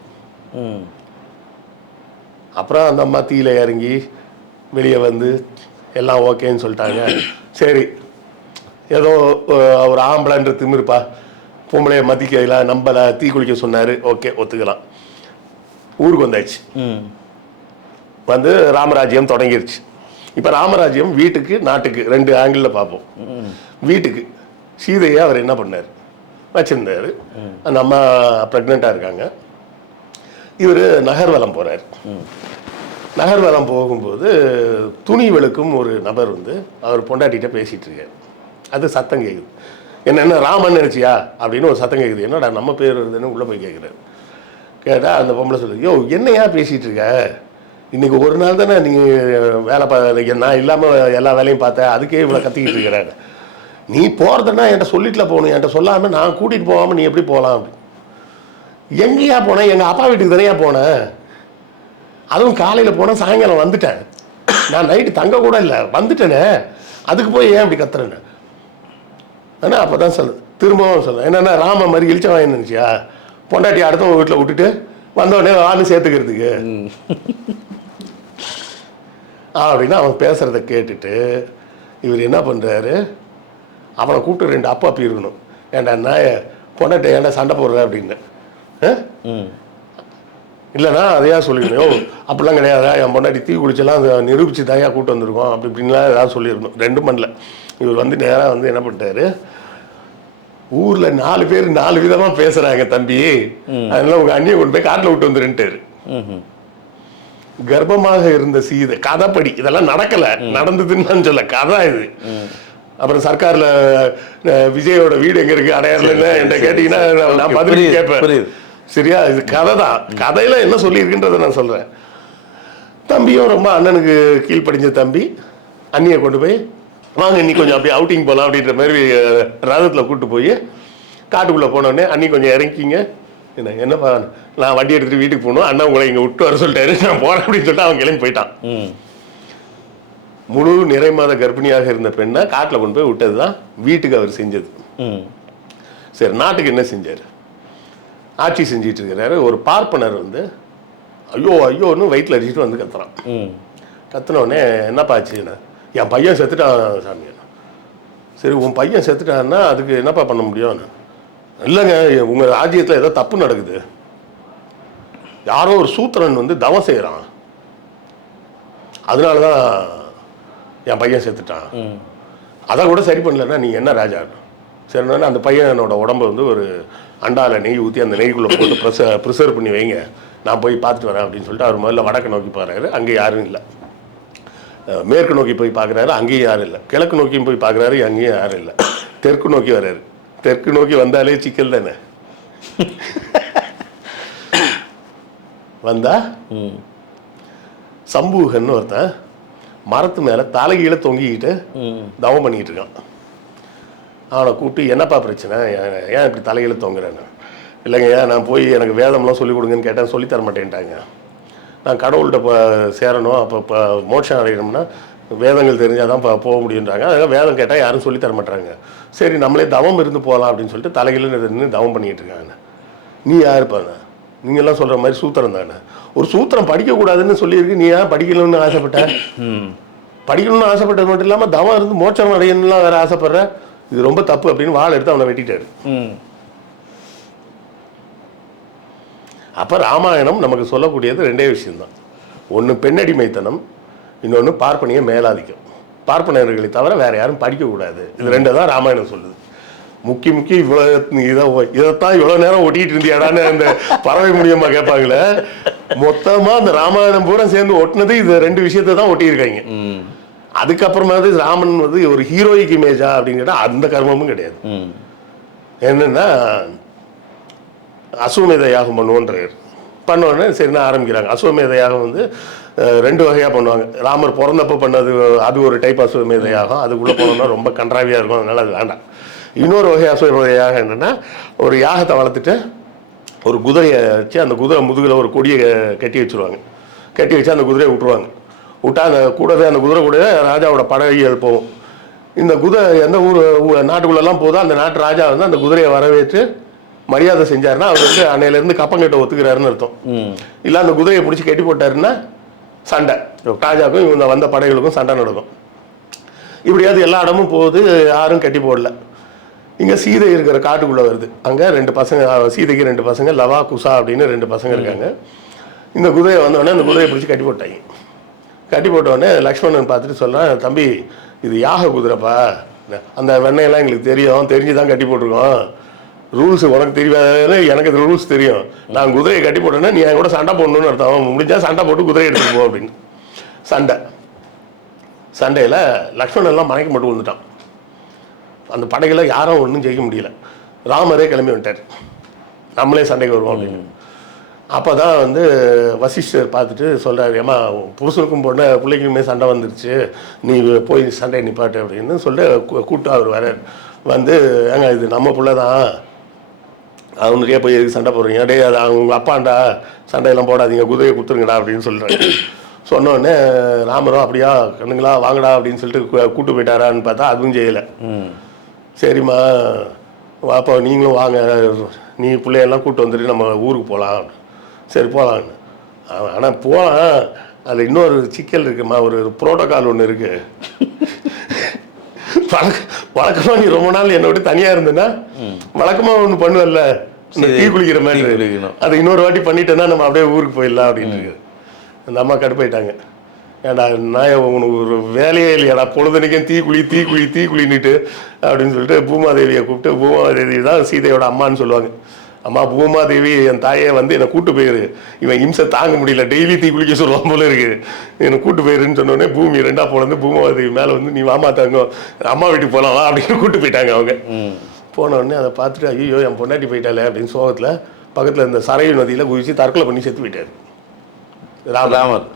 அப்புறம் அந்த அம்மா தீயில இறங்கி வெளியே வந்து எல்லாம் ஓகேன்னு சொல்லிட்டாங்க. சரி, ஏதோ ஒரு ஆம்பளைன்ற திமிருப்பா, பொம்பளைய மதிக்கல, நம்பலை, தீ குளிக்க சொன்னார், ஓகே ஒத்துக்கலாம். ஊருக்கு வந்தாச்சு, வந்து ராமராஜ்யம் தொடங்கிருச்சு. இப்போ ராமராஜ்யம் வீட்டுக்கு நாட்டுக்கு ரெண்டு ஆங்கிளில் பார்ப்போம். வீட்டுக்கு சீதையை அவர் என்ன பண்ணார், வச்சுருந்தார். அந்த அம்மா ப்ரெக்னெண்ட்டாக இருக்காங்க. இவர் நகர்வலம் போகிறார். நகர்வலம் போகும்போது துணி வெளுக்கும் ஒரு நபர் வந்து அவர் பொண்டாட்டிகிட்ட பேசிகிட்டு இருக்கார். அது சத்தம் கேட்குது. என்ன ராமன் நினச்சியா அப்படின்னு ஒரு சத்தம் கேட்குது. என்னடா நம்ம பேர் வருதுன்னு உள்ளே போய் கேட்குறாரு. கேட்டால் அந்த பொம்பளை சொல்லுது, யோ என்னையா பேசிகிட்டு இருக்க, இன்றைக்கி ஒரு நாள் தானே நீ வேலை நான் இல்லாமல் எல்லா வேலையும் பார்த்தேன், அதுக்கே இவ்வளோ கத்திக்கிட்டு இருக்கிறாங்க, நீ போகிறதுன்னா என்கிட்ட சொல்லிட்டுல போகணும், என்கிட்ட சொல்லாமல் நான் கூட்டிகிட்டு போகாமல் நீ எப்படி போகலாம் அப்படி. எங்கேயா போனேன், எங்கள் அப்பா வீட்டுக்கு தானேயா போனேன், அதுவும் காலையில் போனேன், சாயங்காலம் வந்துட்டேன், நான் நைட்டு தங்க கூட இல்லை, வந்துட்டேனே, அதுக்கு போய் ஏன் அப்படி கத்துறேன்னு. ஆனால் அப்போ தான் சொல்லு, திரும்பவும் சொல்ல என்னென்னா ராம மாதிரி இழிச்ச வாங்கி நினச்சியா, பொண்டாட்டி அடுத்தவங்க வீட்டில் விட்டுட்டு வந்தோடனே ஆணு சேர்த்துக்கிறதுக்கு அப்படின்னு அவன் பேசுகிறத கேட்டுட்டு இவர் என்ன பண்ணுறாரு, அவனை கூப்பிட்டு ரெண்டு அப்பா இருக்கணும், ஏன்டா நான் பொண்டாட்டி ஏன்டா சண்டை போடுற அப்படின்னு. இல்லைண்ணா அதையா சொல்லிடணும், அப்படிலாம் கிடையாதா, என் பொண்டாட்டி தீ குளிச்செல்லாம் அதை நிரூபித்து தாயா கூப்பிட்டு வந்திருக்கோம் அப்படி இப்படின்லாம் ஏதாவது சொல்லியிருக்கணும். ரெண்டும் பண்ணல. இவர் வந்து நேராக வந்து என்ன பண்ணிட்டாரு, ஊரில் 4 பேர் 4 விதமாக பேசுகிறாங்க தம்பி, அதனால உங்கள் அண்ணியை கொண்டு போய் காட்டில் விட்டு வந்துருன்ட்டாரு. கர்ப்பமாக இருந்த சீதை கதைப்படி, இதெல்லாம் நடக்கலை, நடந்ததுன்னு சொல்ல கதை இது. அப்புறம் சர்க்காரில் விஜயோட வீடு எங்கே இருக்குது அடையாளம் என்கிட்ட கேட்டிங்கன்னா நான் பதில் கேட்பேன். சரியா, இது கதை தான். கதையில் என்ன சொல்லியிருக்குன்றதை நான் சொல்கிறேன். தம்பியும் ரொம்ப அண்ணனுக்கு கீழ்ப்படிஞ்ச தம்பி, அண்ணியை கொண்டு போய் வாங்க இன்னைக்கு கொஞ்சம் அப்படியே அவுட்டிங் போகலாம் அப்படின்ற மாதிரி ரதத்தில் கூப்பிட்டு போய் காட்டுக்குள்ளே போனோடனே அண்ணி கொஞ்சம் இறங்கிங்க, என்னப்பா நான் வண்டி எடுத்துகிட்டு வீட்டுக்கு போகணும், அண்ணன் உங்களை இங்கே விட்டு வர சொல்லிட்டாரு, நான் போகிறேன் அப்படின்னு சொல்லிட்டு அவன் கிளம்பி போயிட்டான். முழு நிறை மாத கர்ப்பிணியாக இருந்த பெண்ணை காட்டில் கொண்டு போய் விட்டது தான் வீட்டுக்கு அவர் செஞ்சது. சரி, நாட்டுக்கு என்ன செஞ்சார், ஆட்சி செஞ்சிட்டு இருக்கிறாரு. ஒரு பார்ப்பனர் வந்து ஐயோ ஐயோன்னு வயிற்றில் அடிச்சுட்டு வந்து கத்துறான். கத்துனோடனே என்னப்பா ஆச்சுன்னா, என் பையன் செத்துட்டான் சாமி, சரி உன் பையன் செத்துட்டான்னா அதுக்கு என்னப்பா பண்ண முடியும்? இல்லைங்க, உங்கள் ராஜ்யத்தில் ஏதோ தப்பு நடக்குது, யாரோ ஒரு சூத்திரன் வந்து தவம் செய்கிறான், அதனால தான் என் பையன் செத்துட்டான், அதை கூட சரி பண்ணலன்னா நீங்கள் என்ன ராஜா? சரிண்ணா அந்த பையனோட உடம்பு வந்து ஒரு அண்டாவில் நெய் ஊற்றி அந்த நெய்க்குள்ளே போட்டு ப்ரிசர்வ் பண்ணி வைங்க, நான் போய் பார்த்துட்டு வரேன் அப்படின்னு சொல்லிட்டு அவர் முதல்ல வடக்கு நோக்கி போகிறாரு. அங்கே யாரும் இல்லை. மேற்கு நோக்கி போய் பார்க்குறாரு, அங்கேயும் யாரும் இல்லை. கிழக்கு நோக்கியும் போய் பார்க்குறாரு, அங்கேயும் யாரும் இல்லை. தெற்கு நோக்கி வர்றாரு. தெற்கு நோக்கி வந்தாலே சிக்கல் தானே. வந்தா சம்பூகன்னு ஒருத்தன் மரத்து மேலே தலைகீழ தொங்கிக்கிட்டு தவம் பண்ணிக்கிட்டு இருக்கான். அவனை கூப்பிட்டு என்னப்பா பிரச்சனை, ஏன் இப்படி தலைகீழ தொங்குறேன்னு. இல்லைங்க, நான் போய் எனக்கு வேதம்லாம் சொல்லிக் கொடுங்கன்னு கேட்டேன், சொல்லித்தர மாட்டேன்ட்டாங்க. நான் கடவுள்கிட்ட சேரணும், அப்போ இப்போ மோட்சம் அடையணும்னா வேதங்கள் தெரிஞ்சால் தான் போக முடியுன்றாங்க. அதனால் வேதம் கேட்டால் யாரும் சொல்லித்தர மாட்டாங்க. சரி நம்மளே தவம் இருந்து போகலாம் அப்படின்னு சொல்லிட்டு தலைகீழ இருந்து தவம் பண்ணிக்கிட்டு இருக்காங்க. நீ யாருப்பாண்ணா? நீங்கள்லாம் சொல்கிற மாதிரி சூத்திரம் தானே. ஒரு சூத்திரம் படிக்கக்கூடாதுன்னு சொல்லியிருக்கு, நீ ஏன் படிக்கணும்னு ஆசைப்பட்ட? படிக்கணும்னு ஆசைப்பட்டது மட்டும் இல்லாமல் தவம் இருந்து மோட்சம் அடையணும்லாம் வேறு ஆசைப்படுற, இது ரொம்ப தப்பு அப்படின்னு வாழை எடுத்து அவனை வெட்டிட்டாரு. அப்போ ராமாயணம் நமக்கு சொல்லக்கூடியது ரெண்டே விஷயம்தான். ஒன்று பெண்ணடிமைத்தனம், இன்னொன்று பார்ப்பனிய மேலாதிக்கம். பார்ப்பனர்களை தவிர வேறு யாரும் படிக்கக்கூடாது. இது ரெண்டு தான் ராமாயணம் சொல்லுது. முக்கிய இவ்வளோ இதைத்தான் இவ்வளோ நேரம் ஒட்டிகிட்டு இருந்தியாடான்னு அந்த பறவை மூலியமாக கேட்பாங்களே, மொத்தமாக அந்த ராமாயணம் பூரா சேர்ந்து ஒட்டினது இது ரெண்டு விஷயத்தை தான் ஒட்டியிருக்காங்க. அதுக்கப்புறமா ராமன் வந்து ஒரு ஹீரோயிக் இமேஜா அப்படின்னு கேட்டால் அந்த கர்மமும் கிடையாது. என்னென்னா அசுவமேத யாகம் பண்ணோன்னே சரின்னா ஆரம்பிக்கிறாங்க. அசுவமேத யாகம் வந்து ரெண்டு வகையாக பண்ணுவாங்க. ராமர் பிறந்தப்போ பண்ணது அது ஒரு டைப் அசுவமேத யாகம், அதுக்குள்ளே போனோம்னா ரொம்ப கன்றாவியாக இருக்கும், அதனால் அது வேண்டாம். இன்னொரு வகை அசுவமேத யாகம் என்னென்னா, ஒரு யாகத்தை வளர்த்துட்டு ஒரு குதிரையை வச்சு அந்த குதிரை முதுகில் ஒரு கொடியை கட்டி வச்சுருவாங்க. கட்டி வச்சு அந்த குதிரையை விட்டுருவாங்க. விட்டா அந்த கூடவே அந்த குதிரை கூட ராஜாவோட படைகள் போகும். இந்த குதிரை எந்த நாட்டுக்குள்ளெல்லாம் போதோ அந்த நாட்டு ராஜா வந்து அந்த குதிரையை வரவேற்று மரியாதை செஞ்சாருன்னா அவர் வந்து அன்னையிலேருந்து கப்பங்கிட்ட ஒத்துக்கிறாருன்னு அர்த்தம். இல்லை அந்த குதிரையை பிடிச்சி கட்டி போட்டாருன்னா சண்டை, ராஜாவுக்கும் இவங்க வந்த படைகளுக்கும் சண்டை நடக்கும். இப்படியாவது எல்லா இடமும் போகுது, யாரும் கட்டி போடல. இங்கே சீதை இருக்கிற காட்டுக்குள்ளே வருது. அங்கே ரெண்டு பசங்க, சீதைக்கு ரெண்டு பசங்க, லவா குசா அப்படின்னு ரெண்டு பசங்க இருக்காங்க. இந்த குதிரையை வந்தோடனே அந்த குதிரையை பிடிச்சி கட்டி போட்டாங்க. கட்டி போட்டோடனே லக்ஷ்மணன் பார்த்துட்டு சொல்கிறான், தம்பி இது யாக குதிரைப்பா, அந்த வெண்ணையெல்லாம் எங்களுக்கு தெரியும், தெரிஞ்சு தான் கட்டி போட்டிருக்கோம், ரூல்ஸ் உனக்கு தெரியாத எனக்கு இது ரூல்ஸ் தெரியும், நான் குதிரையை கட்டி போட்டேன்னா நீ என் கூட சண்டை போடணும்னு அர்த்தம், முடிஞ்சால் சண்டை போட்டு குதிரையை எடுத்துகிட்டு போ அப்படின்னு. சண்டையில் லக்ஷ்மணன் எல்லாம் மயக்க மட்டும் விழுந்துட்டான். அந்த படைகளை யாரும் ஒன்றும் ஜெயிக்க முடியல. ராமரே கிளம்பி வந்துட்டார், நம்மளே சண்டைக்கு வருவோம் அப்படின்னு. அப்போ தான் வந்து வசிஷ்டர் பார்த்துட்டு சொல்கிறார், ஏமா புருஷனுக்கும் போன பிள்ளைக்குமே சண்டை வந்துருச்சு, நீ போய் சண்டை நிப்பாட்டு அப்படின்னு சொல்லிட்டு கூப்பிட்டு அவர் வரார். வந்து ஏங்க இது நம்ம பிள்ளை தான், அவனுக்கே போய் எதுக்கு சண்டை போடுறீங்க, டே அது அவங்க அப்பாண்டா, சண்டையெல்லாம் போடாதீங்க, குதிரையை கொடுத்துருங்கடா அப்படின்னு சொல்கிறாங்க. சொன்னோடனே ராமரும் அப்படியா கண்ணுங்களா வாங்கடா அப்படின்னு சொல்லிட்டு கூப்பிட்டு போயிட்டாரான்னு பார்த்தா அதுவும் செய்யலை. சரிம்மா வாப்பா நீங்களும் வாங்க, நீ பிள்ளையெல்லாம் கூப்பிட்டு வந்துட்டு நம்ம ஊருக்கு போகலாம். சரி போகலான்னு. ஆனால் போகலாம், அதில் இன்னொரு சிக்கல் இருக்குமா, ஒரு ப்ரோட்டோக்கால் ஒன்று இருக்குது. வழக்கமாக நீ ரொம்ப நாள் என்னை விட்டு தனியாக இருந்தேன்னா வழக்கமாக ஒன்று பண்ணுவல்ல, டீ குளிக்கிற மாதிரி, அது இன்னொரு வாட்டி பண்ணிட்டேன்னா நம்ம அப்படியே ஊருக்கு போயிடலாம் அப்படின்னு இருக்குது. அந்த அம்மா கடுப்பாயிட்டாங்க. ஏன்டா நான் உனக்கு ஒரு வேலையே இல்லையாடா, பொழுதுனைக்கும் தீ குளின்னுட்டு அப்படின்னு சொல்லிட்டு பூமாதேவியை கூப்பிட்டு, பூமாதேவி தான் சீதையோட அம்மான்னு சொல்லுவாங்க. அம்மா பூமாதேவி என் தாயை வந்து என்னை கூட்டு போயிரு, இவன் இம்சை தாங்க முடியல, டெய்லி தீ குளிக்க சொல்லுவான் போல இருக்கு, என்னை கூட்டு போயிருன்னு சொன்னோடனே பூமி ரெண்டா போலந்து பூமாதேவி மேலே வந்து நீ வாமா தாங்க அம்மா வீட்டுக்கு போகலாம் அப்படின்னு கூப்பிட்டு போயிட்டாங்க. அவங்க போனோடனே அதை பார்த்துட்டு ஐயோ என் பொண்டாட்டி போயிட்டாலே அப்படின்னு சோகத்தில் பக்கத்தில் இந்த சரையு நதியில் குதிச்சு தற்கொலை பண்ணி செத்து போயிட்டார். ராமர்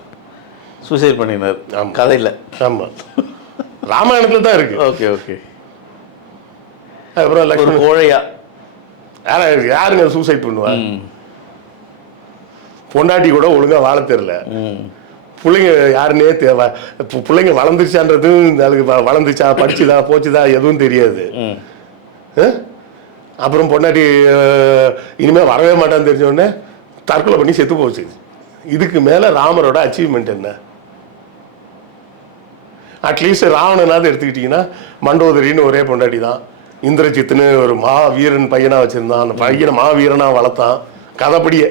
சூசைட் பண்ணினார். ஆமாம், கதையில். ஆமாம், ராமாயணத்தில் தான் இருக்கு. Okay okay. அப்புறம் லக்ஷ்மணன் கோழையா யாருங்க சூசைட் பண்ணுவா? பொண்டாட்டி கூட ஒழுங்காக வாழ தெரியல, பிள்ளைங்க யாருன்னே தேவை, பிள்ளைங்க வளர்ந்துருச்சான்றதும் அதுக்கு வளர்ந்துச்சா படிச்சுதா போச்சுதா எதுவும் தெரியாது. அப்புறம் பொண்டாட்டி இனிமேல் வரவே மாட்டான்னு தெரிஞ்சோடனே தற்கொலை பண்ணி செத்து போச்சு. இதுக்கு மேலே ராமரோட அச்சீவ்மெண்ட் என்ன? அட்லீஸ்ட் ராவணனாவது எடுத்துக்கிட்டிங்கன்னா மண்டோதரின்னு ஒரே பொண்டாட்டி தான், இந்திரஜித்துன்னு ஒரு வீரன் பையனாக வச்சுருந்தான், அந்த பையனை மாவீரனாக வளர்த்தான் கதைப்படியே.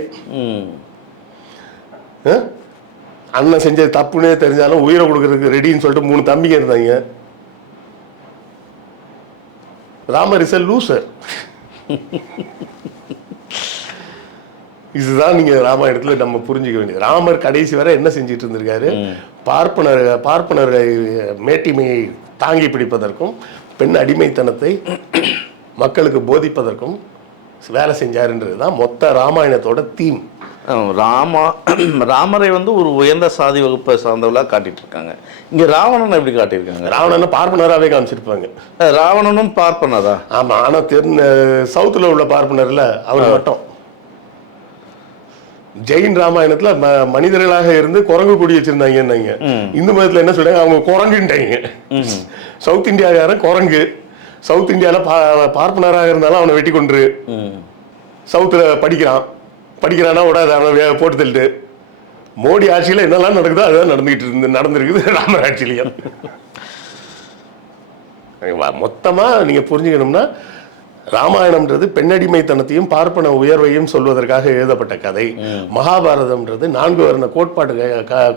அண்ணன் செஞ்சது தப்புன்னே தெரிஞ்சாலும் உயிரை கொடுக்கறதுக்கு ரெடின்னு சொல்லிட்டு 3 தம்பிங்க இருந்தாங்க. Ramar is a loser. இதுதான் நீங்க ராமாயணத்துல நம்ம புரிஞ்சுக்க வேண்டியது. ராமர் கடைசி வரை என்ன செஞ்சிட்டு இருந்திருக்காரு? பார்ப்பனரை மேட்டிமையை தாங்கி பிடிப்பதற்கும் பெண் அடிமைத்தனத்தை மக்களுக்கு போதிப்பதற்கும் வேலை செஞ்சாருன்றது தான் மொத்த ராமாயணத்தோட தீம். ராமரை வந்து ஒரு உயர்ந்த சாதி வகுப்பை சார்ந்தவர்களாக காட்டிட்டு இருக்காங்க. இங்க ராவணனை எப்படி காட்டியிருக்காங்க? ராவணனை பார்ப்பனராகவே காமிச்சிருப்பாங்க. ராவணனும் பார்ப்பனரா? ஆமா, ஆனா சவுத்துல உள்ள பார்ப்பனர்ல அவர் மட்டும். ஜெயின் ராமாயணத்துல மனிதர்களாக இருந்து குரங்கு கொடி வச்சிருந்தாங்க. இந்து மதத்துல என்ன சொல்றாங்க? அவங்க குரங்குட்டாங்க. சவுத் இந்தியாக்காரன் குரங்கு, சவுத் இந்தியால பார்ப்பனராக இருந்தாலும் அவனை வெட்டி கொண்டு சவுத்துல படிக்கிறானா விடாது, அவனை போட்டு தள்ளிட்டு. மோடி ஆட்சியில என்னெல்லாம் நடக்குதோ அதுதான் நடந்திருக்குது ராமர் ஆட்சியிலையும். மொத்தமா நீங்க புரிஞ்சுக்கணும்னா, ராமாயணம்ன்றது பெண்ணடிமைத்தனத்தையும் பார்ப்பன உயர்வையும் சொல்வதற்காக எழுதப்பட்ட கதை. மகாபாரதம்ன்றது 4 வர்ண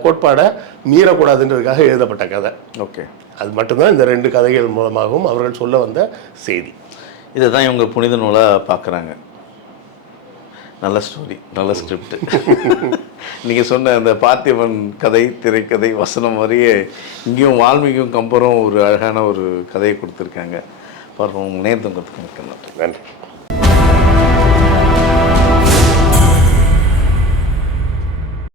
கோட்பாடை மீறக்கூடாதுன்றதுக்காக எழுதப்பட்ட கதை. ஓகே, அது மட்டும்தான் இந்த 2 கதைகள் மூலமாகவும் அவர்கள் சொல்ல வந்த செய்தி. இதை தான் இவங்க புனித நூலாக பார்க்குறாங்க. நல்ல ஸ்டோரி, நல்ல ஸ்கிரிப்ட். நீங்கள் சொன்ன அந்த பார்த்திபன் கதை, திரைக்கதை, வசனம் மாதிரியே இங்கேயும் வால்மீகியும் கம்பரும் ஒரு அழகான ஒரு கதையை கொடுத்துருக்காங்க. பாருங்கள், உங்கள் நேரத்தை கொடுத்துருக்காங்க. நன்றி.